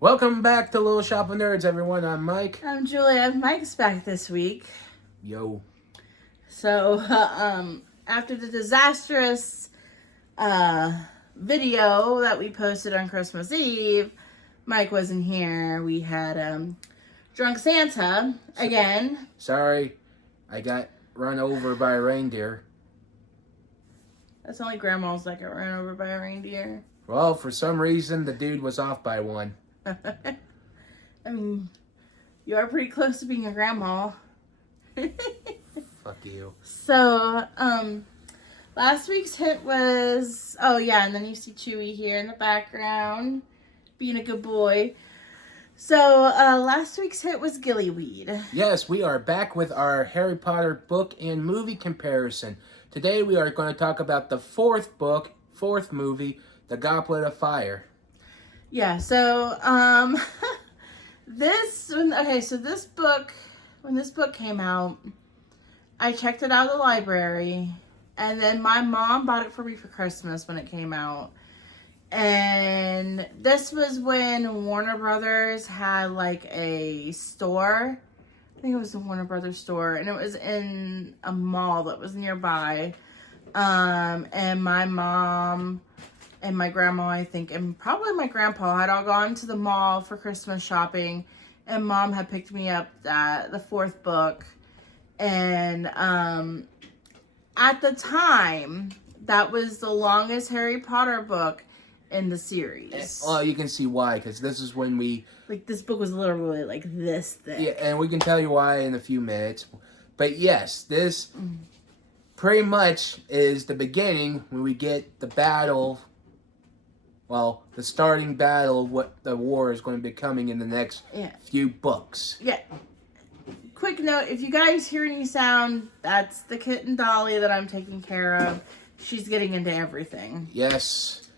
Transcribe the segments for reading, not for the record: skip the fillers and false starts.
Welcome back to Little Shop of Nerds, everyone. I'm Mike. I'm Julia. Mike's back this week. Yo. So, after the disastrous video that we posted on Christmas Eve, Mike wasn't here. We had Drunk Santa again. Sorry, I got run over by a reindeer. That's only grandmas that get run over by a reindeer. Well, for some reason, the dude was off by one. I mean, you are pretty close to being a grandma. Fuck you. So, last week's hit was, oh yeah, and then you see Chewie here in the background, being a good boy. So, last week's hit was Gillyweed. Yes, we are back with our Harry Potter book and movie comparison. Today we are going to talk about the fourth movie, The Goblet of Fire. Yeah, so, this book, when this book came out, I checked it out of the library, and then my mom bought it for me for Christmas when it came out. And this was when Warner Brothers had like a store. I think it was the Warner Brothers store, and it was in a mall that was nearby. And my mom and my grandma, I think, and probably my grandpa had all gone to the mall for Christmas shopping, and Mom had picked me up the fourth book. And at the time, that was the longest Harry Potter book in the series. Well, you can see why, because this is when we... Like, this book was literally like this thick. Yeah, and we can tell you why in a few minutes. But yes, this pretty much is the beginning when we get the battle... Well, the starting battle of what the war is going to be coming in the next few books. Yeah. Quick note, if you guys hear any sound, that's the kitten Dolly that I'm taking care of. She's getting into everything. Yes.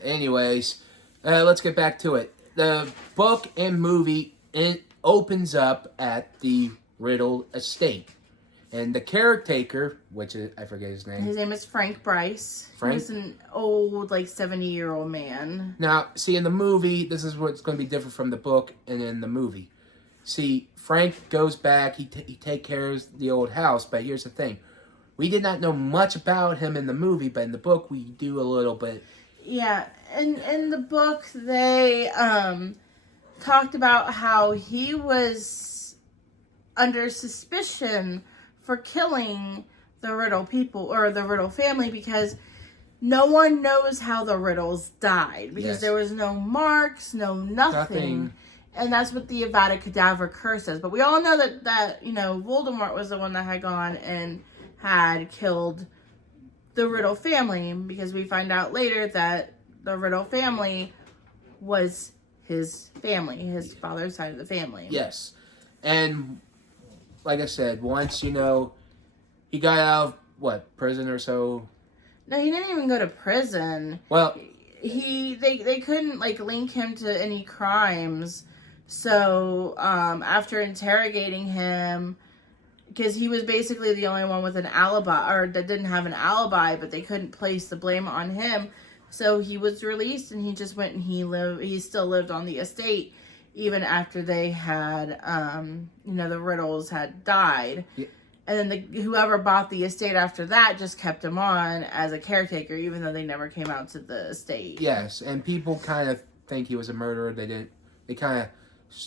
Anyways, let's get back to it. The book and movie, it opens up at the Riddle estate. And the caretaker, which is, I forget his name. His name is Frank Bryce. Frank? He's an old, like, 70-year-old man. Now, see, in the movie, this is what's going to be different from the book and in the movie. See, Frank goes back, he take care of the old house, but here's the thing. We did not know much about him in the movie, but in the book, we do a little bit. Yeah, in the book, they talked about how he was under suspicion for killing the Riddle people, or the Riddle family, because no one knows how the Riddles died, because there was no marks, no nothing. And that's what the Avada Kedavra curse is. But we all know that Voldemort was the one that had gone and had killed the Riddle family, because we find out later that the Riddle family was his family, his father's side of the family. Yes. And like I said, once, he got out of, prison or so? No, he didn't even go to prison. Well, they couldn't, link him to any crimes. So, after interrogating him, because he was basically the only one with an alibi, or that didn't have an alibi, but they couldn't place the blame on him. So he was released, and he just went and he still lived on the estate, even after they had, the Riddles had died. Yeah. And then whoever bought the estate after that just kept him on as a caretaker, even though they never came out to the estate. Yes, and people kind of think he was a murderer.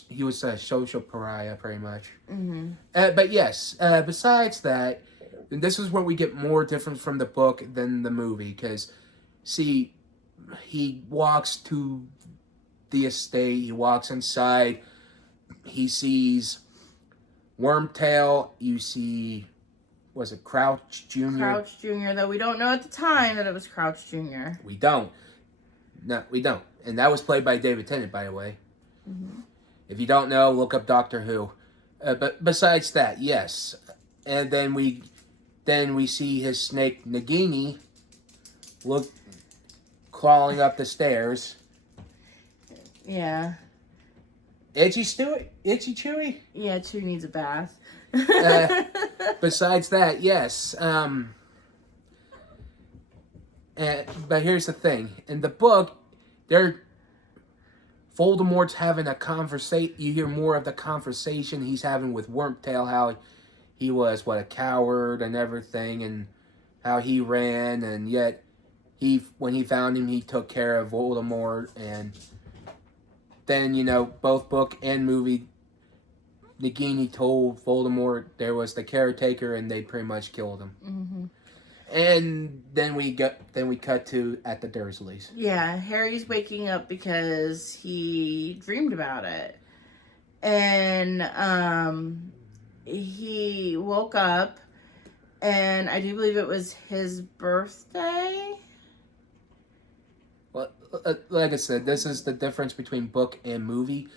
He was a social pariah, pretty much. Mm-hmm. But yes, besides that, and this is where we get more different from the book than the movie, because, see, he walks to the estate, he walks inside, he sees Wormtail, you see, was it Crouch Jr.? Crouch Jr., though we don't know at the time that it was Crouch Jr. We don't. No, we don't. And that was played by David Tennant, by the way. Mm-hmm. If you don't know, look up Doctor Who. But besides that, yes. And then we see his snake Nagini crawling up the stairs. Yeah. Itchy Chewy? Yeah, Chewy needs a bath. Besides that, yes. But here's the thing. In the book, Voldemort's having a conversation. You hear more of the conversation he's having with Wormtail, how he was, a coward and everything, and how he ran, and yet when he found him, he took care of Voldemort, and then, both book and movie, Nagini told Voldemort there was the caretaker, and they pretty much killed him. Mm-hmm. And then we cut to at the Dursleys. Yeah, Harry's waking up because he dreamed about it. And he woke up, and I do believe it was his birthday. Well, like I said, this is the difference between book and movie.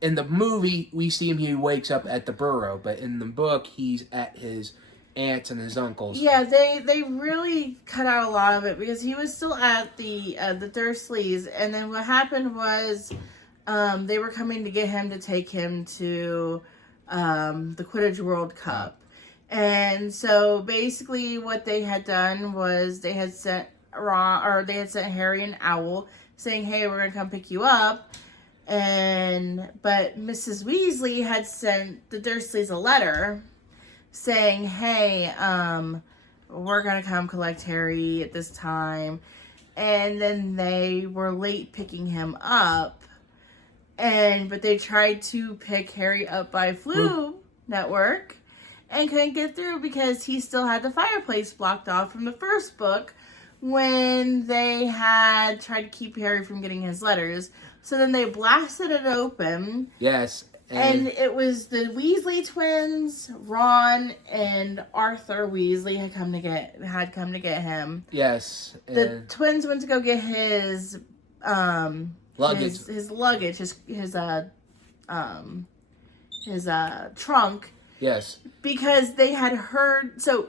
In the movie, we see him, he wakes up at the burrow, but in the book, he's at his aunts and his uncles. Yeah, they really cut out a lot of it because he was still at the Dursleys, and then what happened was they were coming to get him to take him to the Quidditch World Cup. And so basically what they had done was they had sent Harry an owl saying, "Hey, we're going to come pick you up." But Mrs. Weasley had sent the Dursleys a letter saying, "Hey, we're going to come collect Harry at this time." And then they were late picking him up. But they tried to pick Harry up by Flu Network and couldn't get through because he still had the fireplace blocked off from the first book when they had tried to keep Harry from getting his letters. So then they blasted it open. Yes. And it was the Weasley twins, Ron and Arthur Weasley had come to get him. Yes. The twins went to go get his luggage. His luggage, his trunk. Yes. Because they had heard, so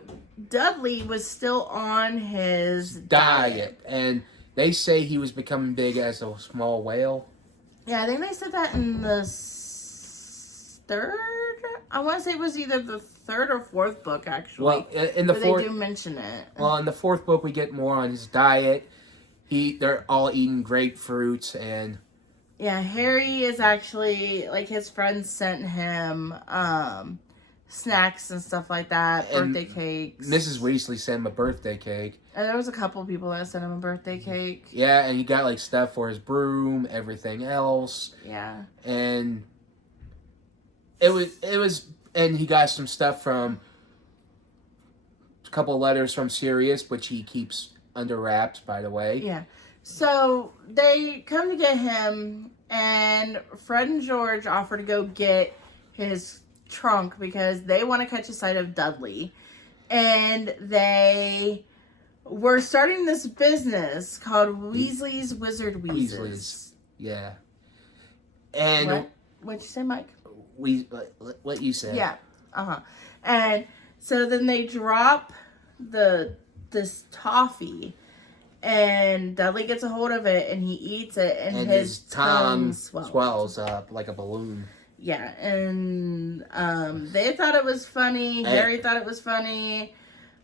Dudley was still on his diet. And they say he was becoming big as a small whale. Yeah, I think they said that in the third. I want to say it was either the third or fourth book, actually. Well, in the fourth, they do mention it. Well, in the fourth book, we get more on his diet. They're all eating grapefruits and. Yeah, Harry is actually, like, his friends sent him snacks and stuff like that, birthday cakes. Mrs. Weasley sent him a birthday cake. And there was a couple people that sent him a birthday cake. Yeah, and he got, like, stuff for his broom, everything else. Yeah. And it was, and he got some stuff from a couple of letters from Sirius, which he keeps under wraps, by the way. Yeah. So they come to get him, and Fred and George offer to go get his trunk because they want to catch a sight of Dudley. And they were starting this business called Weasley's Wizard Wheezes. Yeah. And what'd you say, Mike? What you said. Yeah. Uh-huh. And so then they drop this toffee, and Dudley gets a hold of it, and he eats it, and his tongue swells up like a balloon. Yeah, and they thought it was funny. Harry thought it was funny.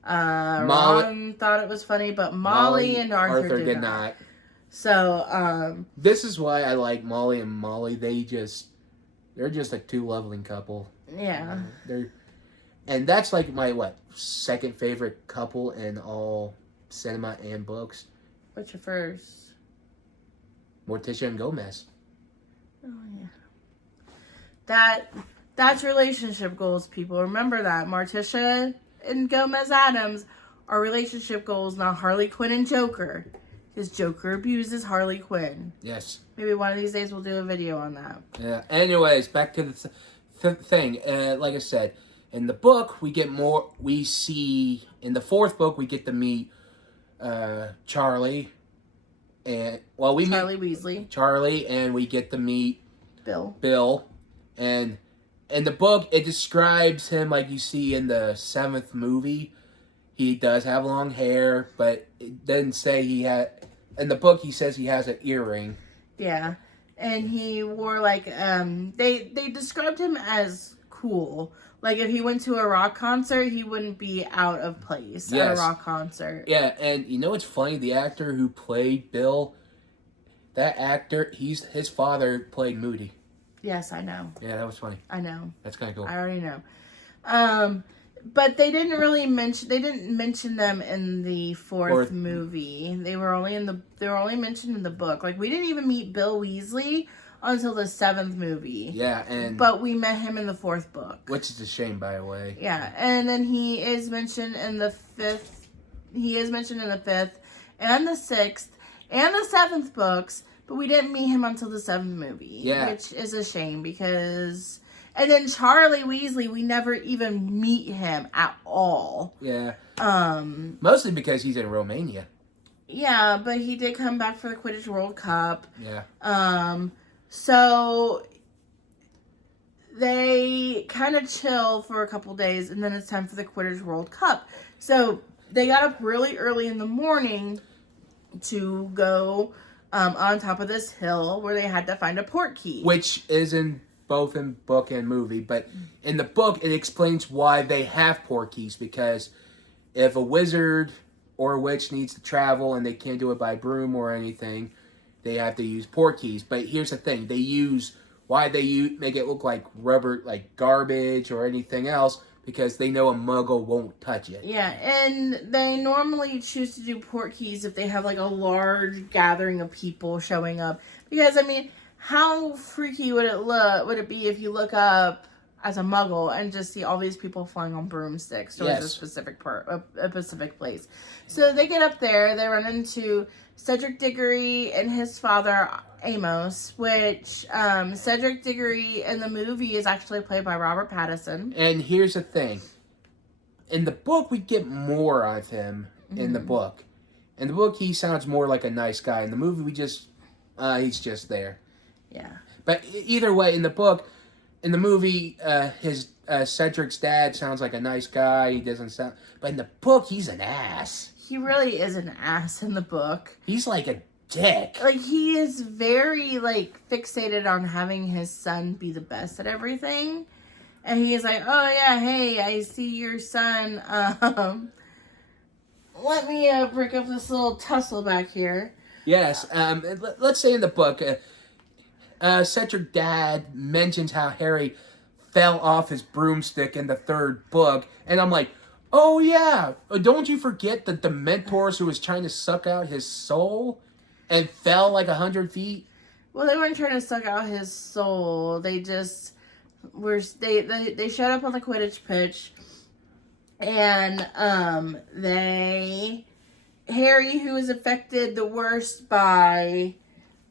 Ron thought it was funny, but Molly and Arthur did not. So this is why I like Molly and Molly. They're just a two lovely couple. Yeah. And that's like my second favorite couple in all cinema and books. What's your first? Morticia and Gomez. Oh yeah. That's relationship goals, people. Remember that. Morticia and Gomez Adams are relationship goals, not Harley Quinn and Joker. Because Joker abuses Harley Quinn. Yes. Maybe one of these days we'll do a video on that. Yeah. Anyways, back to the thing. Like I said, in the book, we get more. We see in the fourth book we get to meet Charlie, and we Charlie meet Weasley. Charlie, and we get to meet Bill, and in the book it describes him like you see in the seventh movie. He does have long hair, but it doesn't say he had. In the book, he says he has an earring. Yeah, and he wore they described him as cool. Like, if he went to a rock concert, he wouldn't be out of place at a rock concert. Yeah, and you know what's funny? The actor who played Bill, That actor, his father played Moody. Yes, I know. Yeah, that was funny. I know. That's kind of cool. I already know. But they didn't really mention them in the fourth movie. They were only mentioned in the book. Like, we didn't even meet Bill Weasley until the 7th movie. Yeah, but we met him in the 4th book. Which is a shame, by the way. Yeah, and then he is mentioned in the 5th. He is mentioned in the 5th and the 6th and the 7th books, but we didn't meet him until the 7th movie. Yeah. Which is a shame because... And then Charlie Weasley, we never even meet him at all. Yeah. Mostly because he's in Romania. Yeah, but he did come back for the Quidditch World Cup. Yeah. So they kind of chill for a couple days, and then it's time for the Quidditch World Cup. So they got up really early in the morning to go on top of this hill where they had to find a port key. Which is both in book and movie, but in the book it explains why they have port keys, because if a wizard or a witch needs to travel and they can't do it by broom or anything, they have to use port keys. But here's the thing, make it look like rubber, like garbage or anything else, because they know a muggle won't touch it. Yeah, and they normally choose to do port keys if they have like a large gathering of people showing up, because I mean, how freaky would it be if you look up as a muggle and just see all these people flying on broomsticks towards a specific place? So they get up there, they run into Cedric Diggory and his father Amos, which Cedric Diggory in the movie is actually played by Robert Pattinson. And here's the thing. In the book, we get more of him in the book. In the book, he sounds more like a nice guy. In the movie, he's just there. Yeah. But either way, in the movie, Cedric's dad sounds like a nice guy. He doesn't sound... But in the book, he's an ass. He really is an ass in the book. He's like a dick. Like, he is very, like, fixated on having his son be the best at everything. And he is like, oh, yeah, hey, I see your son. Let me break up this little tussle back here. Yes. Let's say in the book... Cedric's dad mentions how Harry fell off his broomstick in the 3rd book, and I'm like, oh yeah, don't you forget the Dementors who was trying to suck out his soul and fell like 100 feet? Well, they weren't trying to suck out his soul. They just they showed up on the Quidditch pitch, and Harry, who was affected the worst by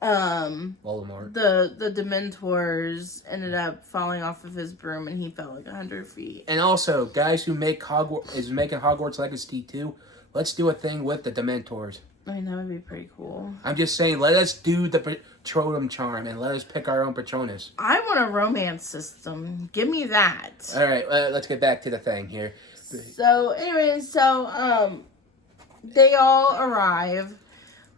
Voldemort. The Dementors, ended up falling off of his broom, and he fell like 100 feet. And also, guys who making Hogwarts Legacy 2, let's do a thing with the Dementors. I mean, that would be pretty cool. I'm just saying, let us do the Patronum charm and let us pick our own Patronus. I want a romance system. Give me that. All right, let's get back to the thing here. So, anyway, they all arrive,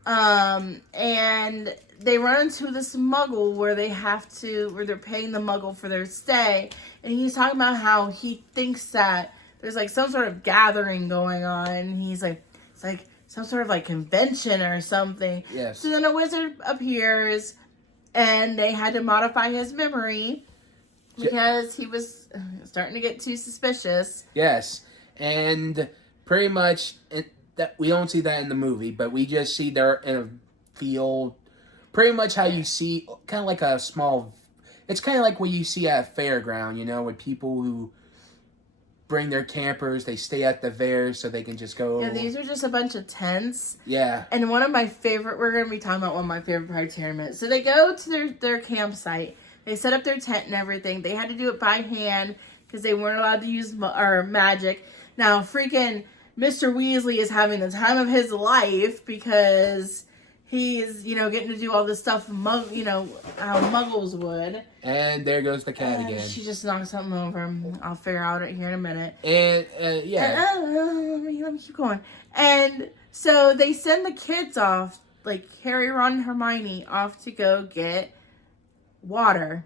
and they run into this muggle where they're paying the muggle for their stay, and he's talking about how he thinks that there's like some sort of gathering going on, and he's like, it's like some sort of like convention or something. Yes. So then a wizard appears, and they had to modify his memory because he was starting to get too suspicious. Yes, and pretty much that we don't see that in the movie, but we just see they're in a field. Pretty much how you see, kind of like a small... It's kind of like what you see at a fairground, you know, with people who bring their campers, they stay at the fair so they can just go... Yeah, these are just a bunch of tents. Yeah. And we're going to be talking about one of my favorite parts here in a minute. So they go to their campsite. They set up their tent and everything. They had to do it by hand because they weren't allowed to use magic. Now, freaking Mr. Weasley is having the time of his life because... He's, getting to do all this stuff, how muggles would. And there goes the cat again. She just knocked something over. I'll figure out it here in a minute. And, yeah. And, let me keep going. And so they send the kids off, like Harry, Ron, and Hermione, off to go get water.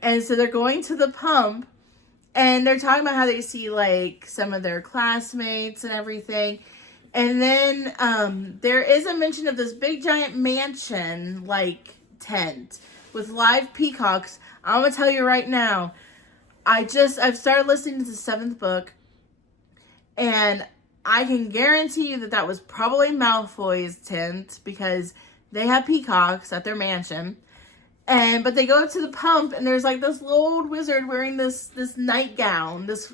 And so they're going to the pump. And they're talking about how they see, like, some of their classmates and everything. And then there is a mention of this big giant mansion like tent with live peacocks. I'm gonna tell you right now, I've started listening to the 7th book, and I can guarantee you that was probably Malfoy's tent because they have peacocks at their mansion. But they go to the pump, and there's like this little old wizard wearing this nightgown, this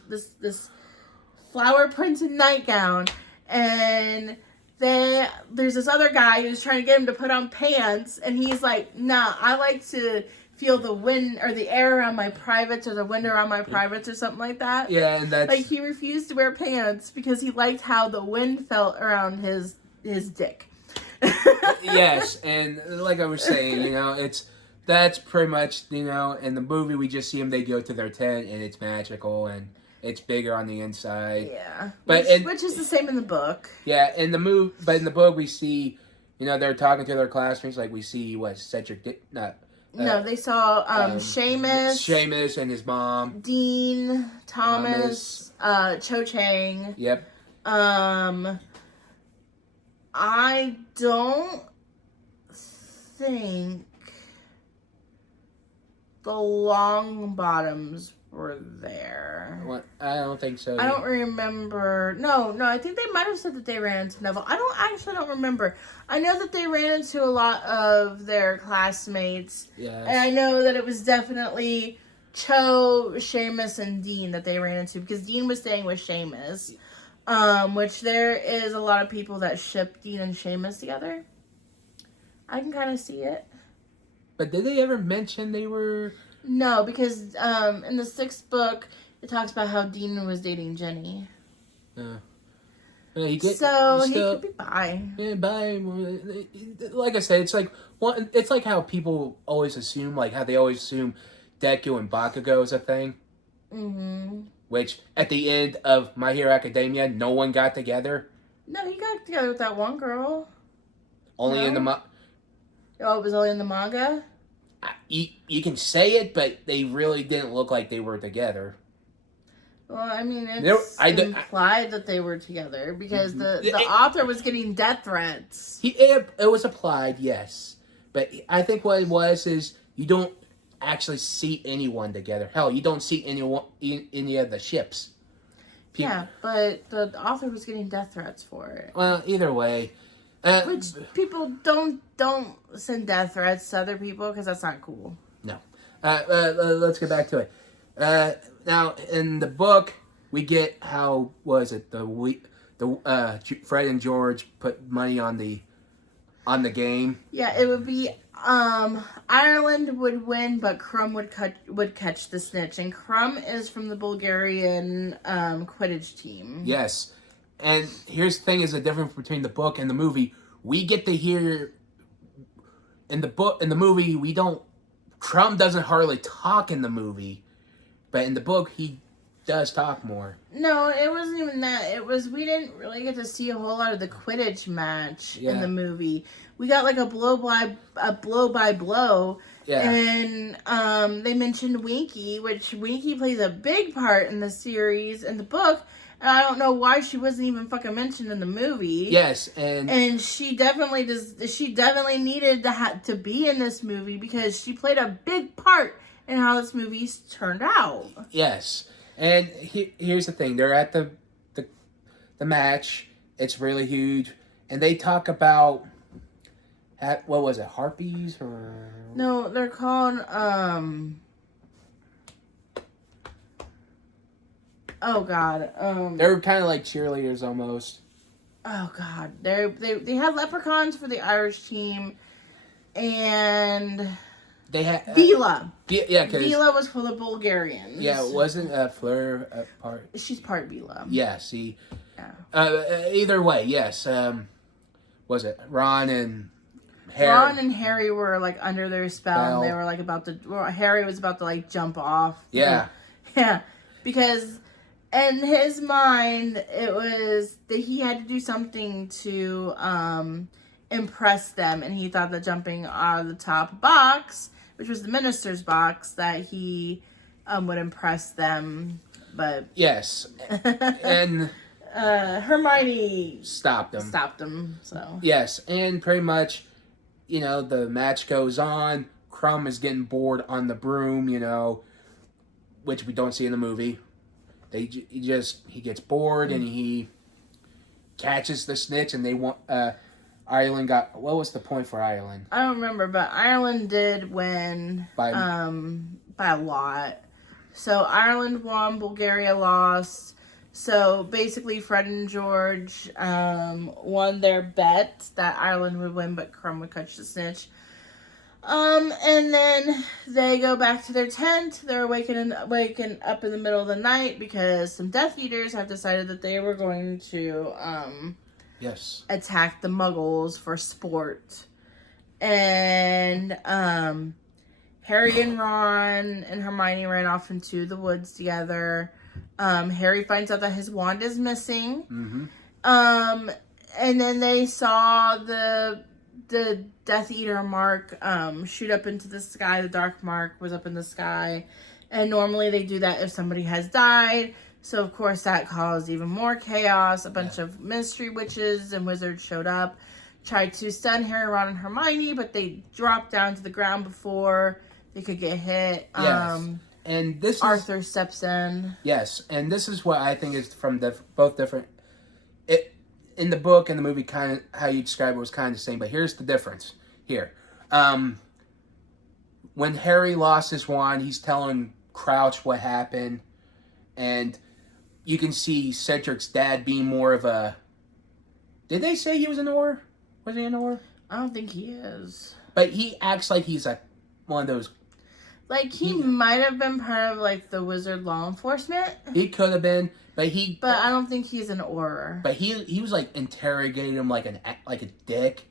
flower printed nightgown, and there's this other guy who's trying to get him to put on pants, and he's like, "Nah, I like to feel the wind or the air around my privates or the wind around my privates or something like that." Yeah, and that's like he refused to wear pants because he liked how the wind felt around his dick. Yes, and like I was saying, that's pretty much, in the movie we just see them, they go to their tent and it's magical and it's bigger on the inside. Yeah, but which is the same in the book. Yeah, in the book we see, they're talking to their classmates, like we see Cedric. No, they saw Seamus and his mom, Dean, Thomas, Cho Chang. Yep. I don't think the Longbottoms were there. What? I don't think so. I don't remember. No, I think they might have said that they ran into Neville. I don't remember. I know that they ran into a lot of their classmates. Yes. And I know that it was definitely Cho, Seamus, and Dean that they ran into because Dean was staying with Seamus. Which there is a lot of people that ship Dean and Seamus together. I can kind of see it. But did they ever mention they were... No, because in the 6th book, it talks about how Dean was dating Jenny. He could be bi. Yeah, bi. Like I said, it's like how people always assume, like how they always assume Deku and Bakugo is a thing. Mm-hmm. Which, at the end of My Hero Academia, no one got together. No, he got together with that one girl. Only in the... Oh, it was only in the manga? You can say it, but they really didn't look like they were together. Well, I mean, it's implied that they were together because the author was getting death threats. It was applied, yes. But I think what it was is you don't actually see anyone together. Hell, you don't see any of the ships. Yeah, but the author was getting death threats for it. Well, either way. Which people don't send death threats to other people because that's not cool. No. Let's get back to it. Now, in the book, we get how Fred and George put money on the game. Yeah, it would be Ireland would win, but Crumb would catch the snitch, and Crumb is from the Bulgarian Quidditch team. Yes. And here's the thing: is the difference between the book and the movie. We get to hear in the movie. We don't. Crumb doesn't hardly talk in the movie, but in the book he does talk more. No, it wasn't even that. It was we didn't really get to see a whole lot of the Quidditch match in the movie. We got like a blow by blow. Yeah. And they mentioned Winky, which Winky plays a big part in the series in the book. And I don't know why she wasn't even fucking mentioned in the movie. Yes, and she definitely does. She definitely needed to be in this movie because she played a big part in how this movie turned out. Yes, and here's the thing: they're at the match. It's really huge, and they talk about what was it, harpies or no? They're called Oh God. They're kind of like cheerleaders almost. Oh God. They had leprechauns for the Irish team, and they had Vila. Yeah, Vila was for the Bulgarians. Yeah, wasn't Fleur a part? She's part Vila. Yeah. See. Yeah. Either way, yes. Was it Ron and Harry? Ron and Harry were like under their spell. And they were like Harry was about to like jump off. Yeah. Yeah. Because in his mind, it was that he had to do something to impress them, and he thought that jumping out of the top box, which was the minister's box, that he would impress them. But yes, and Hermione stopped him. Stopped him. So yes, and pretty much, the match goes on. Crumb is getting bored on the broom, which we don't see in the movie. He gets bored and he catches the snitch, and they want Ireland got. What was the point for Ireland? I don't remember, but Ireland did win by a lot. So Ireland won, Bulgaria lost. So basically, Fred and George won their bet that Ireland would win, but Crumb would catch the snitch. And then they go back to their tent. They're waking up in the middle of the night because some Death Eaters have decided that they were going to attack the Muggles for sport. And Harry and Ron and Hermione ran off into the woods together. Harry finds out that his wand is missing. Mm-hmm. And then they saw the Death Eater mark shoot up into the sky. The dark mark was up in the sky. And normally they do that if somebody has died. So, of course, that caused even more chaos. A bunch of mystery witches and wizards showed up, tried to stun Harry, Ron, and Hermione, but they dropped down to the ground before they could get hit. Yes. And this Arthur steps in. Yes, and this is what I think is from both different. In the book and the movie, kind of how you describe it was kind of the same, but here's the difference. Here, when Harry lost his wand, he's telling Crouch what happened, and you can see Cedric's dad being more of a. Did they say he was an Auror? Was he an Auror? I don't think he is. But he acts like he's one of those. Like, he might have been part of, like, the wizard law enforcement. He could have been, but I don't think he's an Auror. But he was, like, interrogating him like a dick.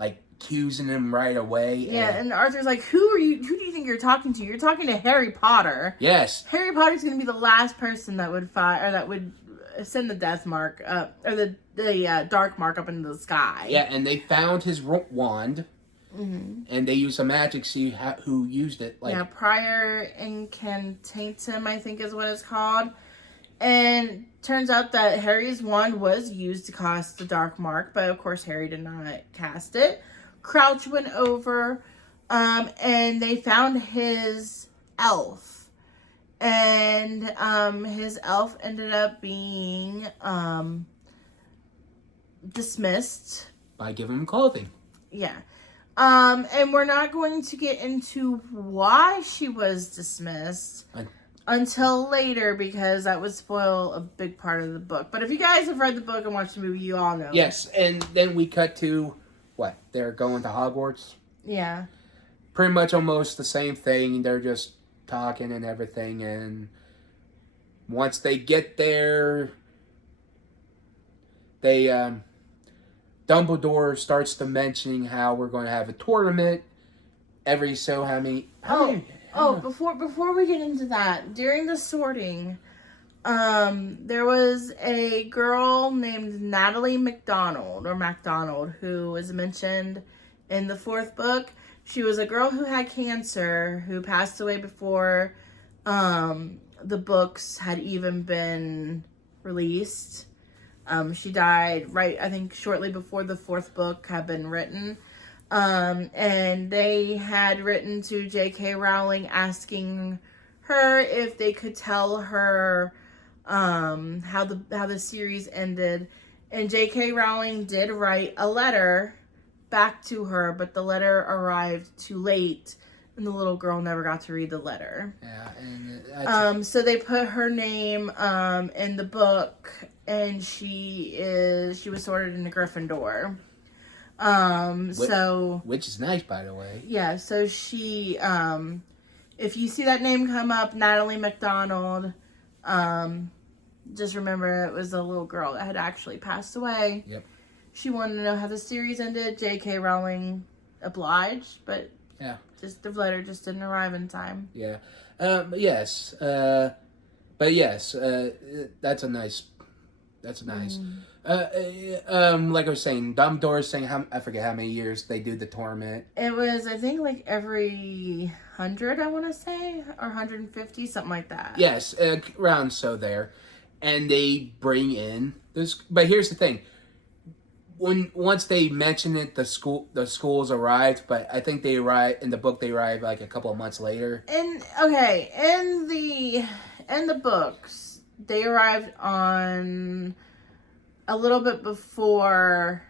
Like, accusing him right away. Yeah, and Arthur's like, who do you think you're talking to? You're talking to Harry Potter. Yes. Harry Potter's going to be the last person that would send the death mark up, or the dark mark up into the sky. Yeah, and they found his wand. Mm-hmm. And they used a magic to see who used it. Prior Incantatum, I think is what it's called. And turns out that Harry's wand was used to cast the dark mark, but of course Harry did not cast it. Crouch went over, and they found his elf. And his elf ended up being dismissed. By giving him clothing. Yeah. And we're not going to get into why she was dismissed until later, because that would spoil a big part of the book. But if you guys have read the book and watched the movie, you all know. Yes, and then we cut to, they're going to Hogwarts? Yeah. Pretty much almost the same thing. They're just talking and everything, and once they get there, Dumbledore starts to mentioning how we're going to have a tournament every so how many. Before we get into that, during the sorting, there was a girl named Natalie MacDonald who was mentioned in the fourth book. She was a girl who had cancer who passed away before the books had even been released. She died shortly before the fourth book had been written. And they had written to J.K. Rowling asking her if they could tell her how the series ended. And J.K. Rowling did write a letter back to her, but the letter arrived too late, and the little girl never got to read the letter. Yeah, and so they put her name in the book, and she was sorted into Gryffindor. Which is nice, by the way. Yeah, so she, if you see that name come up, Natalie MacDonald, just remember it was a little girl that had actually passed away. Yep. She wanted to know how the series ended. J.K. Rowling obliged, but just the letter just didn't arrive in time. Yeah. Yes. But yes, that's a nice. Like I was saying, Dumbledore's saying I forget how many years they do the tournament. It was, I think, like every 100, I want to say, or 150, something like that. Yes, around so there. And they bring in But here's the thing. Once they mention it, the schools arrived, but I think they arrived in the book. They arrived like a couple of months later. In the books, they arrived on a little bit before.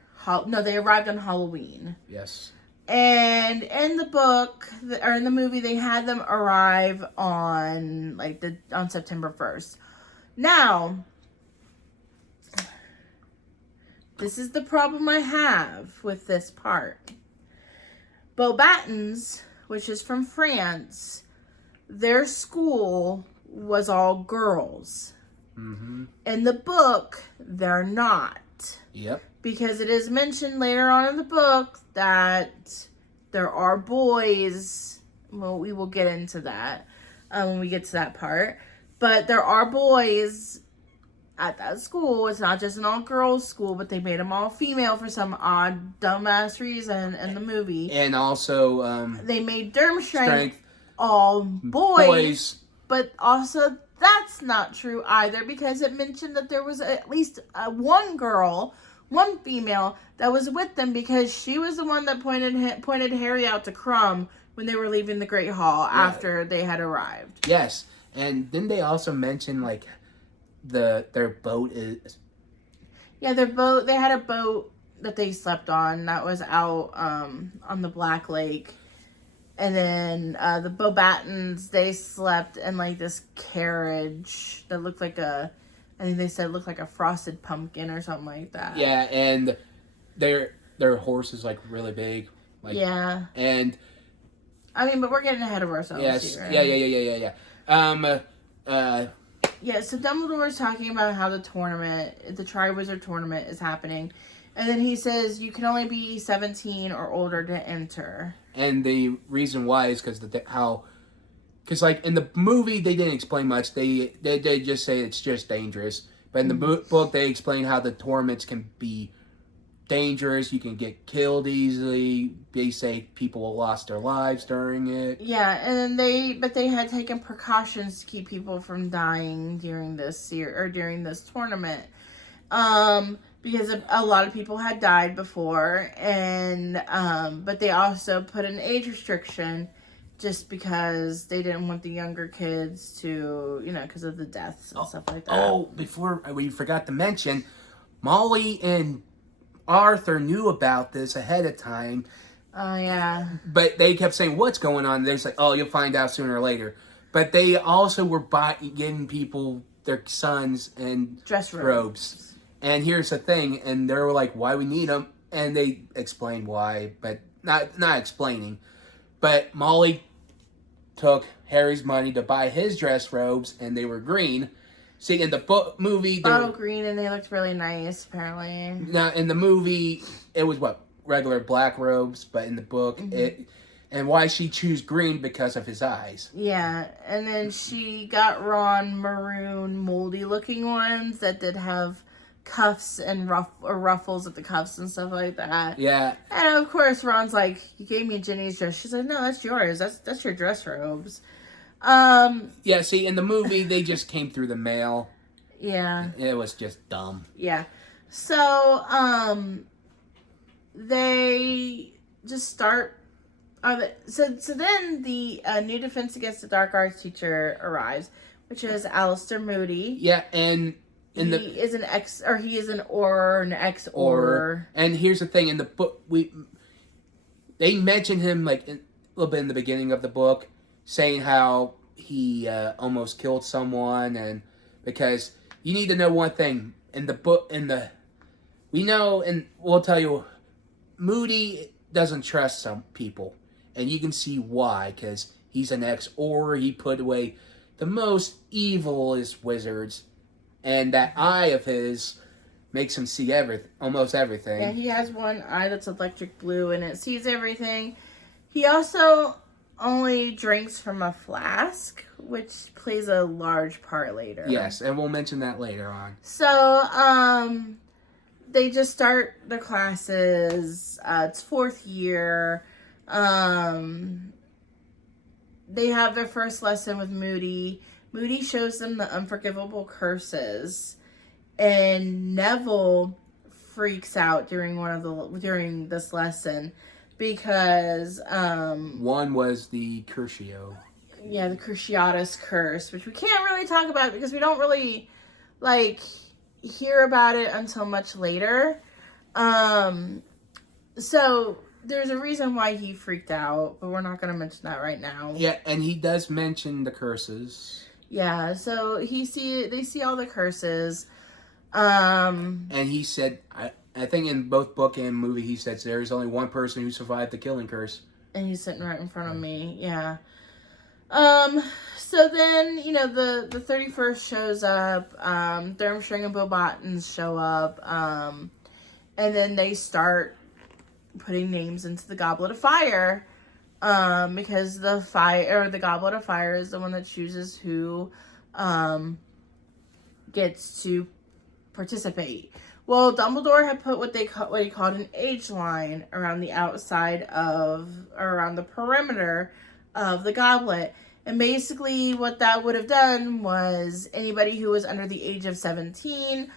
No, they arrived on Halloween. Yes. And in the book or in the movie, they had them arrive on on September 1st. Now, this is the problem I have with this part. Beauxbatons, which is from France, their school was all girls. Mm-hmm. In the book, they're not. Yep. Because it is mentioned later on in the book that there are boys. Well, we will get into that when we get to that part. But there are boys at that school. It's not just an all-girls school, but they made them all female for some odd, dumbass reason in the movie. And also, they made Durmstrang all boys. But also, that's not true either, because it mentioned that there was at least one girl, one female, that was with them, because she was the one that pointed Harry out to Crumb when they were leaving the Great Hall after they had arrived. Yes, and didn't they also mention their boat is? Yeah, their boat. They had a boat that they slept on that was out on the Black Lake. And then the Beauxbatons, they slept in this carriage that looked like I think they said it looked like a frosted pumpkin or something like that. Yeah, and their horse is really big. Yeah. And I mean, but we're getting ahead of ourselves. Yes. Here. Yeah. Yeah, so Dumbledore's talking about how the Triwizard Tournament is happening. And then he says you can only be 17 or older to enter. And the reason why is because in the movie they didn't explain much. They just say it's just dangerous. But in the book they explain how the tournaments can be dangerous. You can get killed easily. They say people lost their lives during it. Yeah, and then they had taken precautions to keep people from dying during this tournament. Because a lot of people had died before, and but they also put an age restriction just because they didn't want the younger kids to, because of the deaths and stuff like that. Oh, before we forgot to mention, Molly and Arthur knew about this ahead of time. Oh, yeah. But they kept saying, what's going on? They're just like, oh, you'll find out sooner or later. But they also were getting people, their sons, and dress robes. And here's the thing, and they were like, why we need them? And they explained why, but not explaining. But Molly took Harry's money to buy his dress robes, and they were green. See, in the movie... Bottle green, and they looked really nice, apparently. Now, in the movie, it was, regular black robes, but in the book, and why she chose green? Because of his eyes. Yeah, and then she got Ron maroon, moldy-looking ones that did have cuffs and ruffles at the cuffs and stuff like that. Yeah. And of course, Ron's like, you gave me Ginny's dress. She's like, no, that's yours. That's your dress robes. Yeah, see, in the movie, they just came through the mail. Yeah. It was just dumb. Yeah. So, they just start... So then the new Defense Against the Dark Arts teacher arrives, which is Alistair Moody. Yeah, and... He is an ex-Auror. And here's the thing, in the book, they mention him, a little bit in the beginning of the book, saying how he almost killed someone, and because you need to know one thing, in the book, we know, and we'll tell you, Moody doesn't trust some people, and you can see why, because he's an ex-Auror. He put away the most evilest wizards, and that eye of his makes him see almost everything. Yeah, he has one eye that's electric blue, and it sees everything. He also only drinks from a flask, which plays a large part later. Yes, and we'll mention that later on. So, they just start their classes. It's fourth year. They have their first lesson with Moody. Moody shows them the unforgivable curses. and Neville freaks out during this lesson because one was the Crucio. yeah, the Cruciatus curse, which we can't really talk about because we don't really like hear about it until much later. So there's a reason why he freaked out, but we're not going to mention that right now. Yeah, and he does mention the curses. Yeah, so they see all the curses. And he said, I think in both book and movie, he says there is only one person who survived the killing curse. And he's sitting right in front of me. Yeah. So then, the 31st shows up, Durmstrang and Bobattens show up, and then they start putting names into the Goblet of Fire, because the Goblet of Fire is the one that chooses who, gets to participate. Well, Dumbledore had put what he called an age line around the around the perimeter of the goblet. And basically what that would have done was anybody who was under the age of 17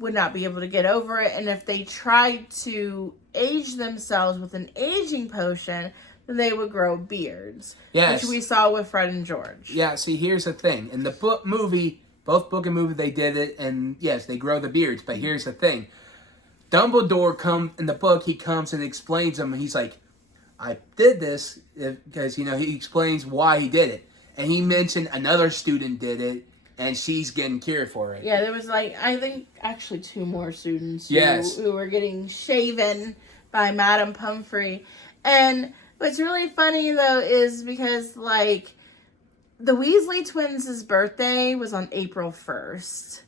would not be able to get over it. And if they tried to age themselves with an aging potion, then they would grow beards. Yes. Which we saw with Fred and George. Yeah, see, here's the thing. In the both book and movie, they did it, and yes, they grow the beards. But here's the thing. Dumbledore in the book, he comes and explains them, and he's like, I did this because, he explains why he did it. And he mentioned another student did it, and she's getting cured for it. Yeah, there was I think actually 2 more students who were getting shaven by Madame Pumphrey. And what's really funny, though, is because, the Weasley twins' birthday was on April 1st.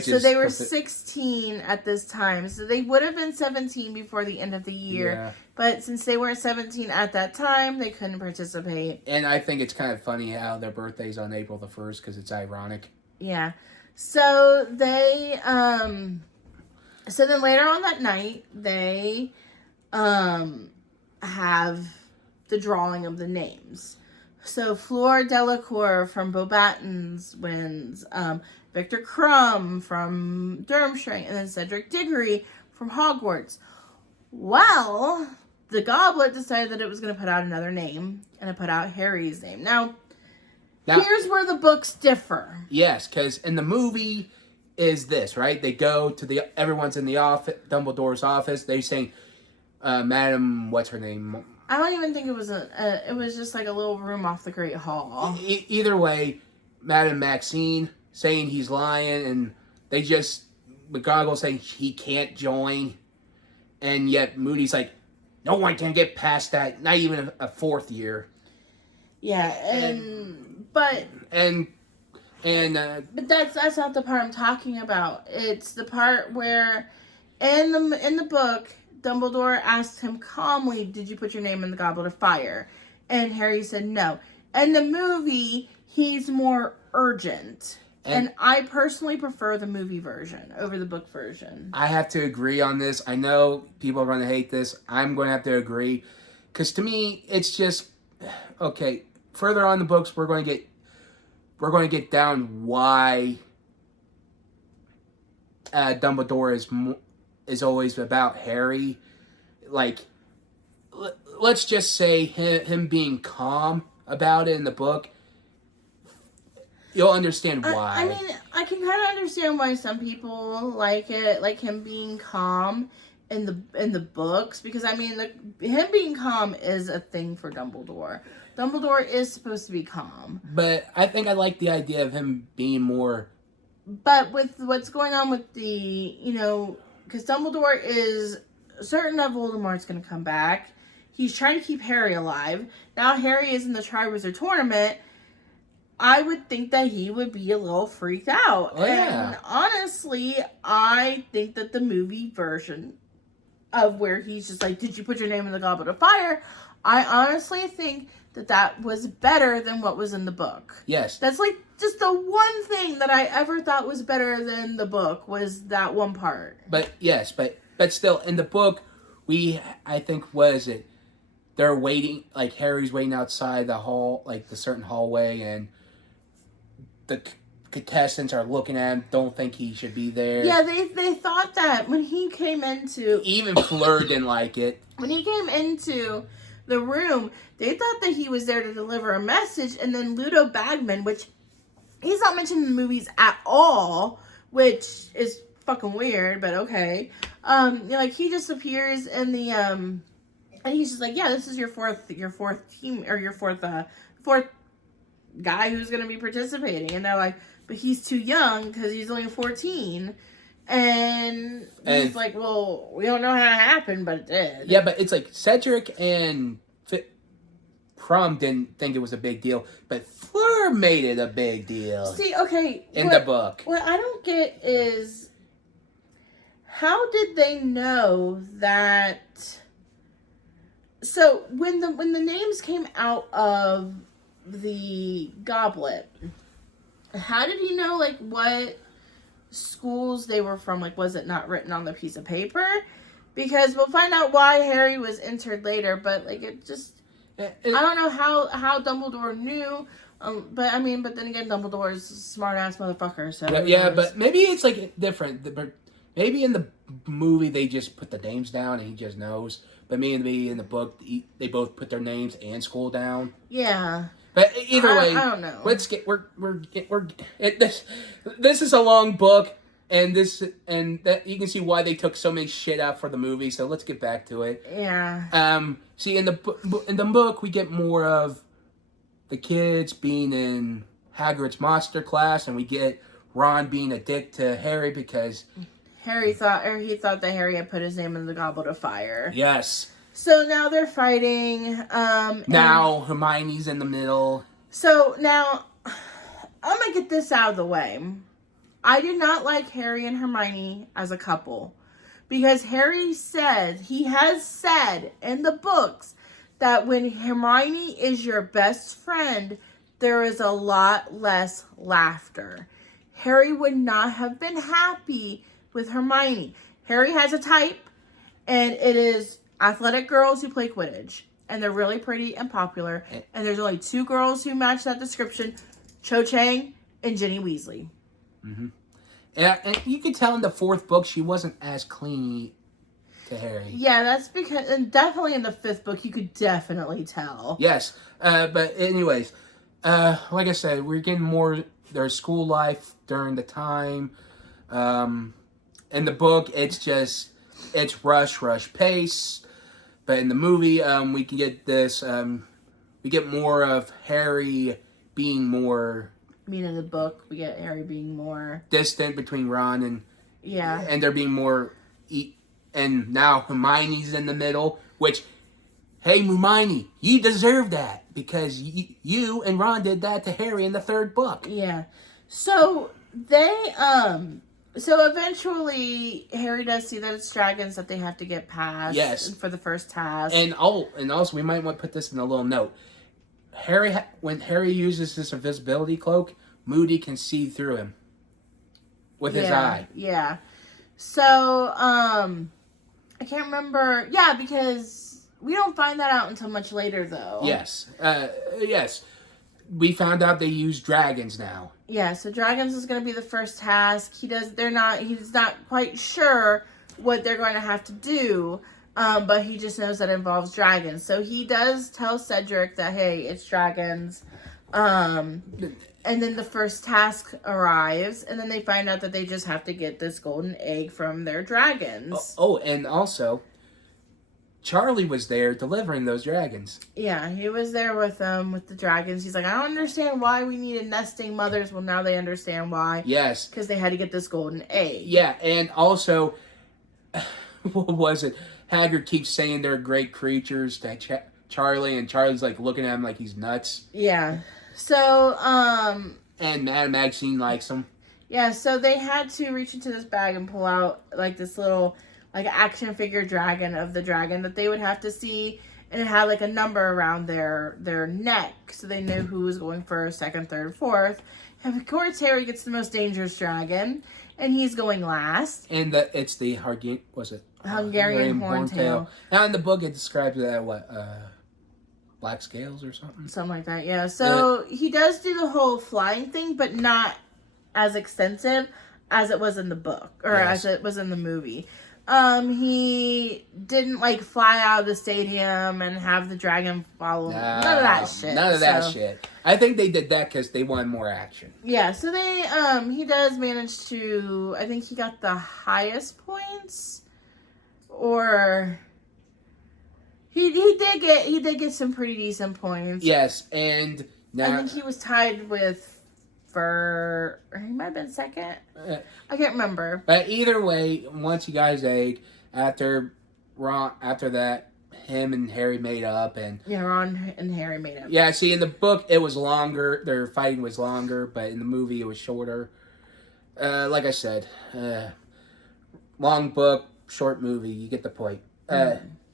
So they were 16 at this time. So they would have been 17 before the end of the year. Yeah. But since they weren't 17 at that time, they couldn't participate. And I think it's kind of funny how their birthday's on April the 1st because it's ironic. Yeah. So they, so then later on that night, they, have the drawing of the names. So Fleur Delacour from Bobattens wins, Victor Crumb from Durmstrang, and then Cedric Diggory from Hogwarts. Well, the Goblet decided that it was going to put out another name, and it put out Harry's name. Now, here's where the books differ. Yes, because in the movie is this, right? They go to everyone's in the office, Dumbledore's office. They say, Madam, what's her name? I don't even think it was it was just like a little room off the Great Hall. Either way, Madam Maxine saying he's lying, and McGonagall saying he can't join, and yet Moody's like, no one can get past that, not even a 4th year. Yeah, but that's not the part I'm talking about. It's the part where in the book, Dumbledore asked him calmly, did you put your name in the Goblet of Fire? And Harry said no. In the movie, he's more urgent. And I personally prefer the movie version over the book version. I have to agree on this. I know people are going to hate this. I'm going to have to agree. Because to me, it's just... Okay, further on in the books, we're going to get down why Dumbledore is always about Harry. Let's just say him being calm about it in the book. You'll understand why. I mean, I can kind of understand why some people like it, like him being calm in the books, because I mean, him being calm is a thing for Dumbledore. Dumbledore is supposed to be calm. But I think I like the idea of him being more... But with what's going on with the, because Dumbledore is certain that Voldemort's going to come back. He's trying to keep Harry alive. Now Harry is in the Triwizard Tournament. I would think that he would be a little freaked out. Oh, yeah. And honestly, I think that the movie version of where he's just like, did you put your name in the Goblet of Fire? I honestly think that was better than what was in the book. Yes. That's just the one thing that I ever thought was better than the book was that one part. But yes, but still, in the book, I think, they're waiting, Harry's waiting outside the hall, the certain hallway, and the contestants are looking at him, don't think he should be there. Yeah, they thought that when he came into... Even Fleur didn't like it. When he came into the room, they thought that he was there to deliver a message, and then Ludo Bagman, which he's not mentioned in the movies at all, which is fucking weird, but okay. Like, he just appears in the, and he's just like, yeah, this is your fourth team, or your fourth guy who's gonna be participating. And they're like, but he's too young, because he's only 14. And he's like, well, we don't know how it happened, but it did. Yeah, but it's like Cedric and Crumb didn't think it was a big deal, but Fleur made it a big deal. See, okay. In the book. What I don't get is, how did they know that... So, when the names came out of the goblet, how did he know, like, what schools they were from? Like, was it not written on the piece of paper? Because we'll find out why Harry was entered later, but, like, it just... I don't know how Dumbledore knew, but then again, Dumbledore's a smart-ass motherfucker, so... But maybe it's, like, different. Maybe in the movie they just put the names down and he just knows. But maybe in the book, they both put their names and school down. Yeah. But either way, I don't know. Let's get this is a long book, and that you can see why they took so many shit out for the movie. So let's get back to it. Yeah. See, in the book, we get more of the kids being in Hagrid's monster class, and we get Ron being a dick to Harry because he thought that Harry had put his name in the Goblet of Fire. Yes. So now they're fighting. Now Hermione's in the middle. So now, I'm going to get this out of the way. I did not like Harry and Hermione as a couple. Because Harry has said in the books that when Hermione is your best friend, there is a lot less laughter. Harry would not have been happy with Hermione. Harry has a type, and it is athletic girls who play Quidditch. And they're really pretty and popular. And there's only 2 girls who match that description, Cho Chang and Ginny Weasley. Mm-hmm. Yeah, and you could tell in the 4th book she wasn't as clingy to Harry. Yeah, that's because, and definitely in the 5th book, you could definitely tell. Yes, but anyways, like I said, we're getting more their school life during the time. In the book, it's rush pace. But in the movie, we can get this, we get more of Harry being more... I mean, in the book, we get Harry being more... distant between Ron and... Yeah. And there being more... And now Hermione's in the middle, which... Hey, Hermione, you deserve that. Because you and Ron did that to Harry in the 3rd book. Yeah. So, they, So eventually, Harry does see that it's dragons that they have to get past. Yes. For the first task. And also, we might want to put this in a little note. When Harry uses this invisibility cloak, Moody can see through him with his eye. Yeah. So, I can't remember. Yeah, because we don't find that out until much later, though. Yes. Yes. We found out they use dragons now. Yeah, so dragons is going to be the first task. He's not quite sure what they're going to have to do. But he just knows that it involves dragons. So he does tell Cedric that, hey, it's dragons. And then the first task arrives. And then they find out that they just have to get this golden egg from their dragons. Oh, and also, Charlie was there delivering those dragons. Yeah, he was there with them, with the dragons. He's like, I don't understand why we needed nesting mothers. Well, now they understand why. Yes. Because they had to get this golden egg. Yeah, and also, what was it? Hagrid keeps saying they're great creatures to Charlie, and Charlie's like looking at him like he's nuts. Yeah. So, and Madame Maxine likes him. Yeah, so they had to reach into this bag and pull out like this little like action figure dragon of the dragon that they would have to see, and it had like a number around their neck, so they knew who was going first, second, third, fourth. And of course, Harry gets the most dangerous dragon, and he's going last. And it's the Hungarian horntail. Now in the book, it describes that black scales or something. Something like that, yeah. So he does do the whole flying thing, but not as extensive as it was in the book, or Yes. as it was in the movie. He didn't like fly out of the stadium and have the dragon follow him. None of that shit. None of that shit. I think they did that because they wanted more action. Yeah, so he does manage to, I think he got the highest points, or he did get some pretty decent points. Yes, and now I think he was tied with or he might have been second. I can't remember. But either way, once you guys ate, after that, him and Harry made up, and yeah, Ron and Harry made up. Yeah, see, in the book it was longer. Their fighting was longer, but in the movie it was shorter. Like I said, long book, short movie. You get the point.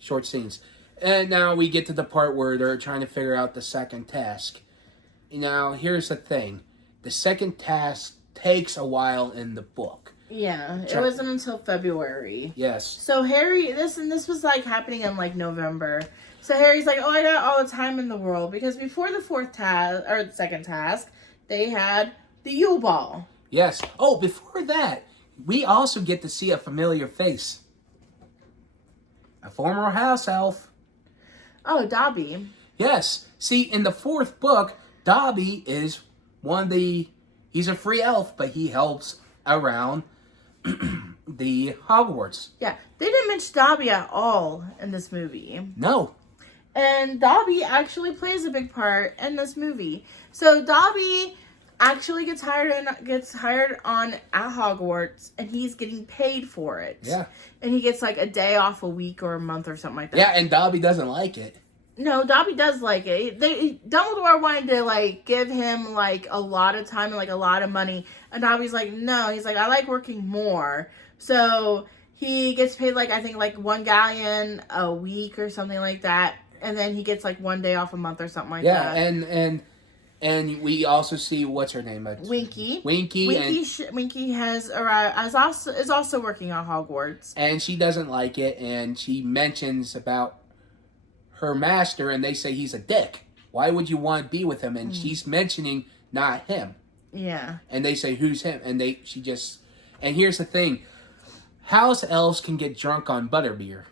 Short scenes. And now we get to the part where they're trying to figure out the second task. Now, here's the thing. The second task takes a while in the book. Yeah, it wasn't until February. Yes. So Harry, this was like happening in like November. So Harry's like, oh, I got all the time in the world. Because before the the second task, they had the Yule Ball. Yes. Oh, before that, we also get to see a familiar face. A former house elf. Oh, Dobby. Yes. See, in the fourth book, Dobby is he's a free elf, but he helps around the Hogwarts. Yeah, they didn't mention Dobby at all in this movie. No. And Dobby actually plays a big part in this movie. So Dobby actually gets hired on at Hogwarts, and he's getting paid for it. Yeah. And he gets like a day off a week or a month or something like that. Yeah, and Dobby doesn't like it. No, Dobby does like it. Dumbledore wanted to like give him like a lot of time and like a lot of money, and Dobby's like, no. He's like, I like working more. So he gets paid like, I think like 1 galleon a week or something like that, and then he gets like 1 day off a month or something like that. Yeah, and we also see what's her name? Winky. Winky has arrived is also working at Hogwarts, and she doesn't like it, and she mentions about her master, and they say he's a dick. Why would you want to be with him? And she's mentioning not him. Yeah. And they say, who's him? And and here's the thing. House elves can get drunk on butterbeer.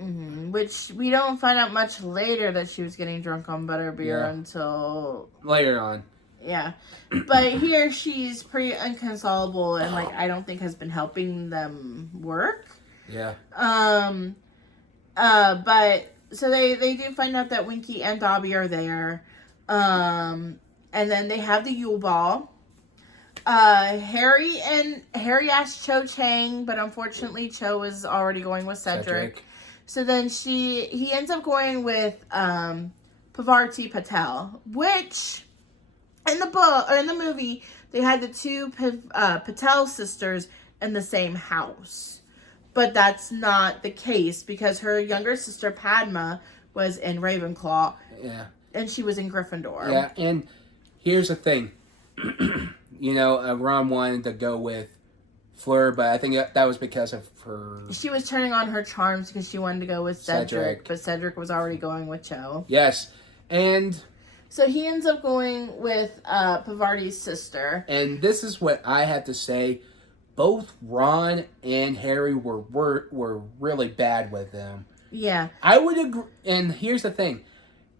Mm-hmm. Which we don't find out much later that she was getting drunk on butterbeer until later on. Yeah. But here she's pretty inconsolable and like I don't think has been helping them work. Yeah. But so they do find out that Winky and Dobby are there. And then they have the Yule Ball. Harry asked Cho Chang, but unfortunately Cho was already going with Cedric. So then he ends up going with Pavarti Patel, which in the book or in the movie they had the two Patel sisters in the same house. But that's not the case because her younger sister Padma was in Ravenclaw. Yeah. And she was in Gryffindor. Yeah, and here's the thing. Ron wanted to go with Fleur, but I think that was because of her... She was turning on her charms because she wanted to go with Cedric. But Cedric was already going with Cho. Yes, and... So he ends up going with Pavarti's sister. And this is what I have to say. Both Ron and Harry were really bad with them. Yeah. I would agree. And here's the thing.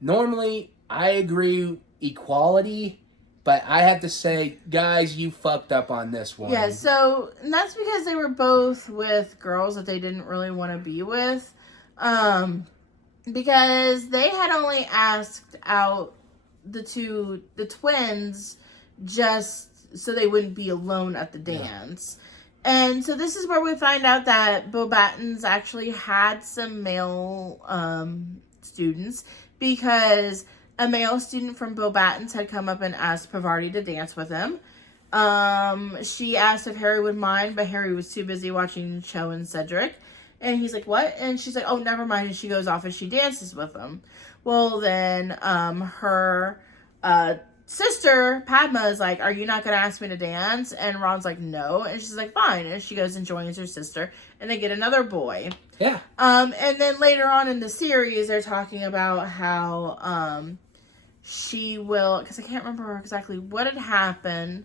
Normally, I agree equality, but I have to say, guys, you fucked up on this one. Yeah, so and that's because they were both with girls that they didn't really want to be with. Because they had only asked out the twins just so they wouldn't be alone at the dance. Yeah. And so this is where we find out that Beauxbatons actually had some male students because a male student from Beauxbatons had come up and asked Pavarti to dance with him. She asked if Harry would mind, but Harry was too busy watching Cho and Cedric. And he's like, what? And she's like, oh, never mind. And she goes off and she dances with him. Well, then her sister, Padma, is like, are you not going to ask me to dance? And Ron's like, no. And she's like, fine. And she goes and joins her sister. And they get another boy. Yeah. And then later on in the series, they're talking about how she will, because I can't remember exactly what had happened,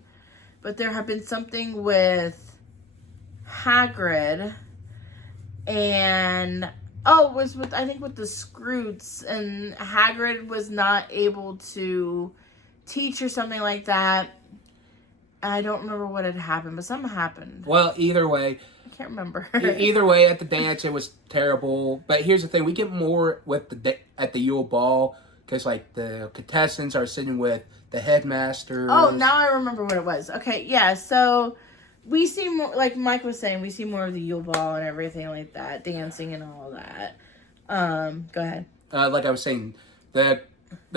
but there had been something with Hagrid and it was with I think with the Scroots, and Hagrid was not able to teach or something like that. I don't remember what had happened, but something happened. Well, either way, I can't remember. Either way, at the dance, it was terrible. But here's the thing: we get more with at the Yule Ball because like the contestants are sitting with the headmasters. Oh, now I remember what it was. Okay, yeah. So we see more, like Mike was saying, we see more of the Yule Ball and everything like that, dancing and all that. Go ahead. Like I was saying, the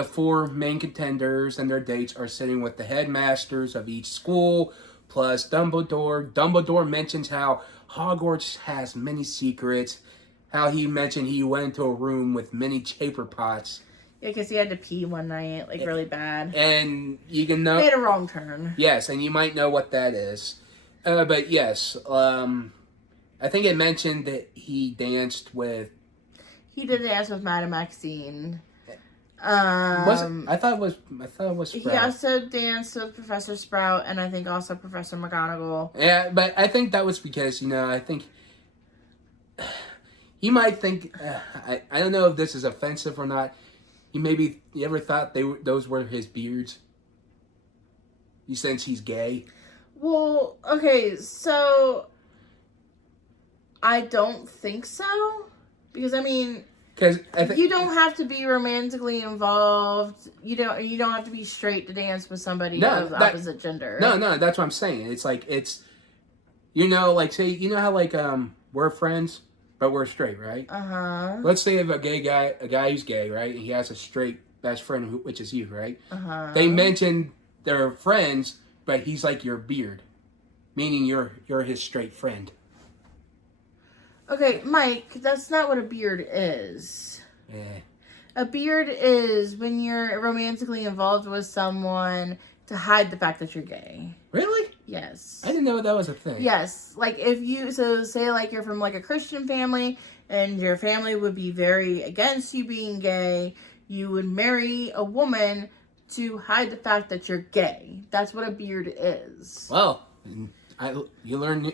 4 main contenders and their dates are sitting with the headmasters of each school, plus Dumbledore. Dumbledore mentions how Hogwarts has many secrets, how he mentioned he went into a room with many chamber pots. Yeah, because he had to pee one night, like really bad. And you can know... Made a wrong turn. Yes, and you might know what that is. But yes, I think it mentioned that he danced with... He did dance with Madame Maxine. I thought it was Sprout. He also danced with Professor Sprout and I think also Professor McGonagall. Yeah, but I think that was because, I think he might think I don't know if this is offensive or not. You ever thought those were his beards? Since he's gay. Well, okay, so I don't think so. Because I mean, you don't have to be romantically involved. You don't have to be straight to dance with somebody of the opposite gender. No, that's what I'm saying. It's like like say how like we're friends, but we're straight, right? Let's say if a guy who's gay, right, and he has a straight best friend, which is you, right? They mention they're friends, but he's like your beard, meaning you're his straight friend. Okay, Mike, that's not what a beard is. Yeah. A beard is when you're romantically involved with someone to hide the fact that you're gay. Really? Yes. I didn't know that was a thing. Yes. Like say like you're from like a Christian family and your family would be very against you being gay, you would marry a woman to hide the fact that you're gay. That's what a beard is. Well, I learn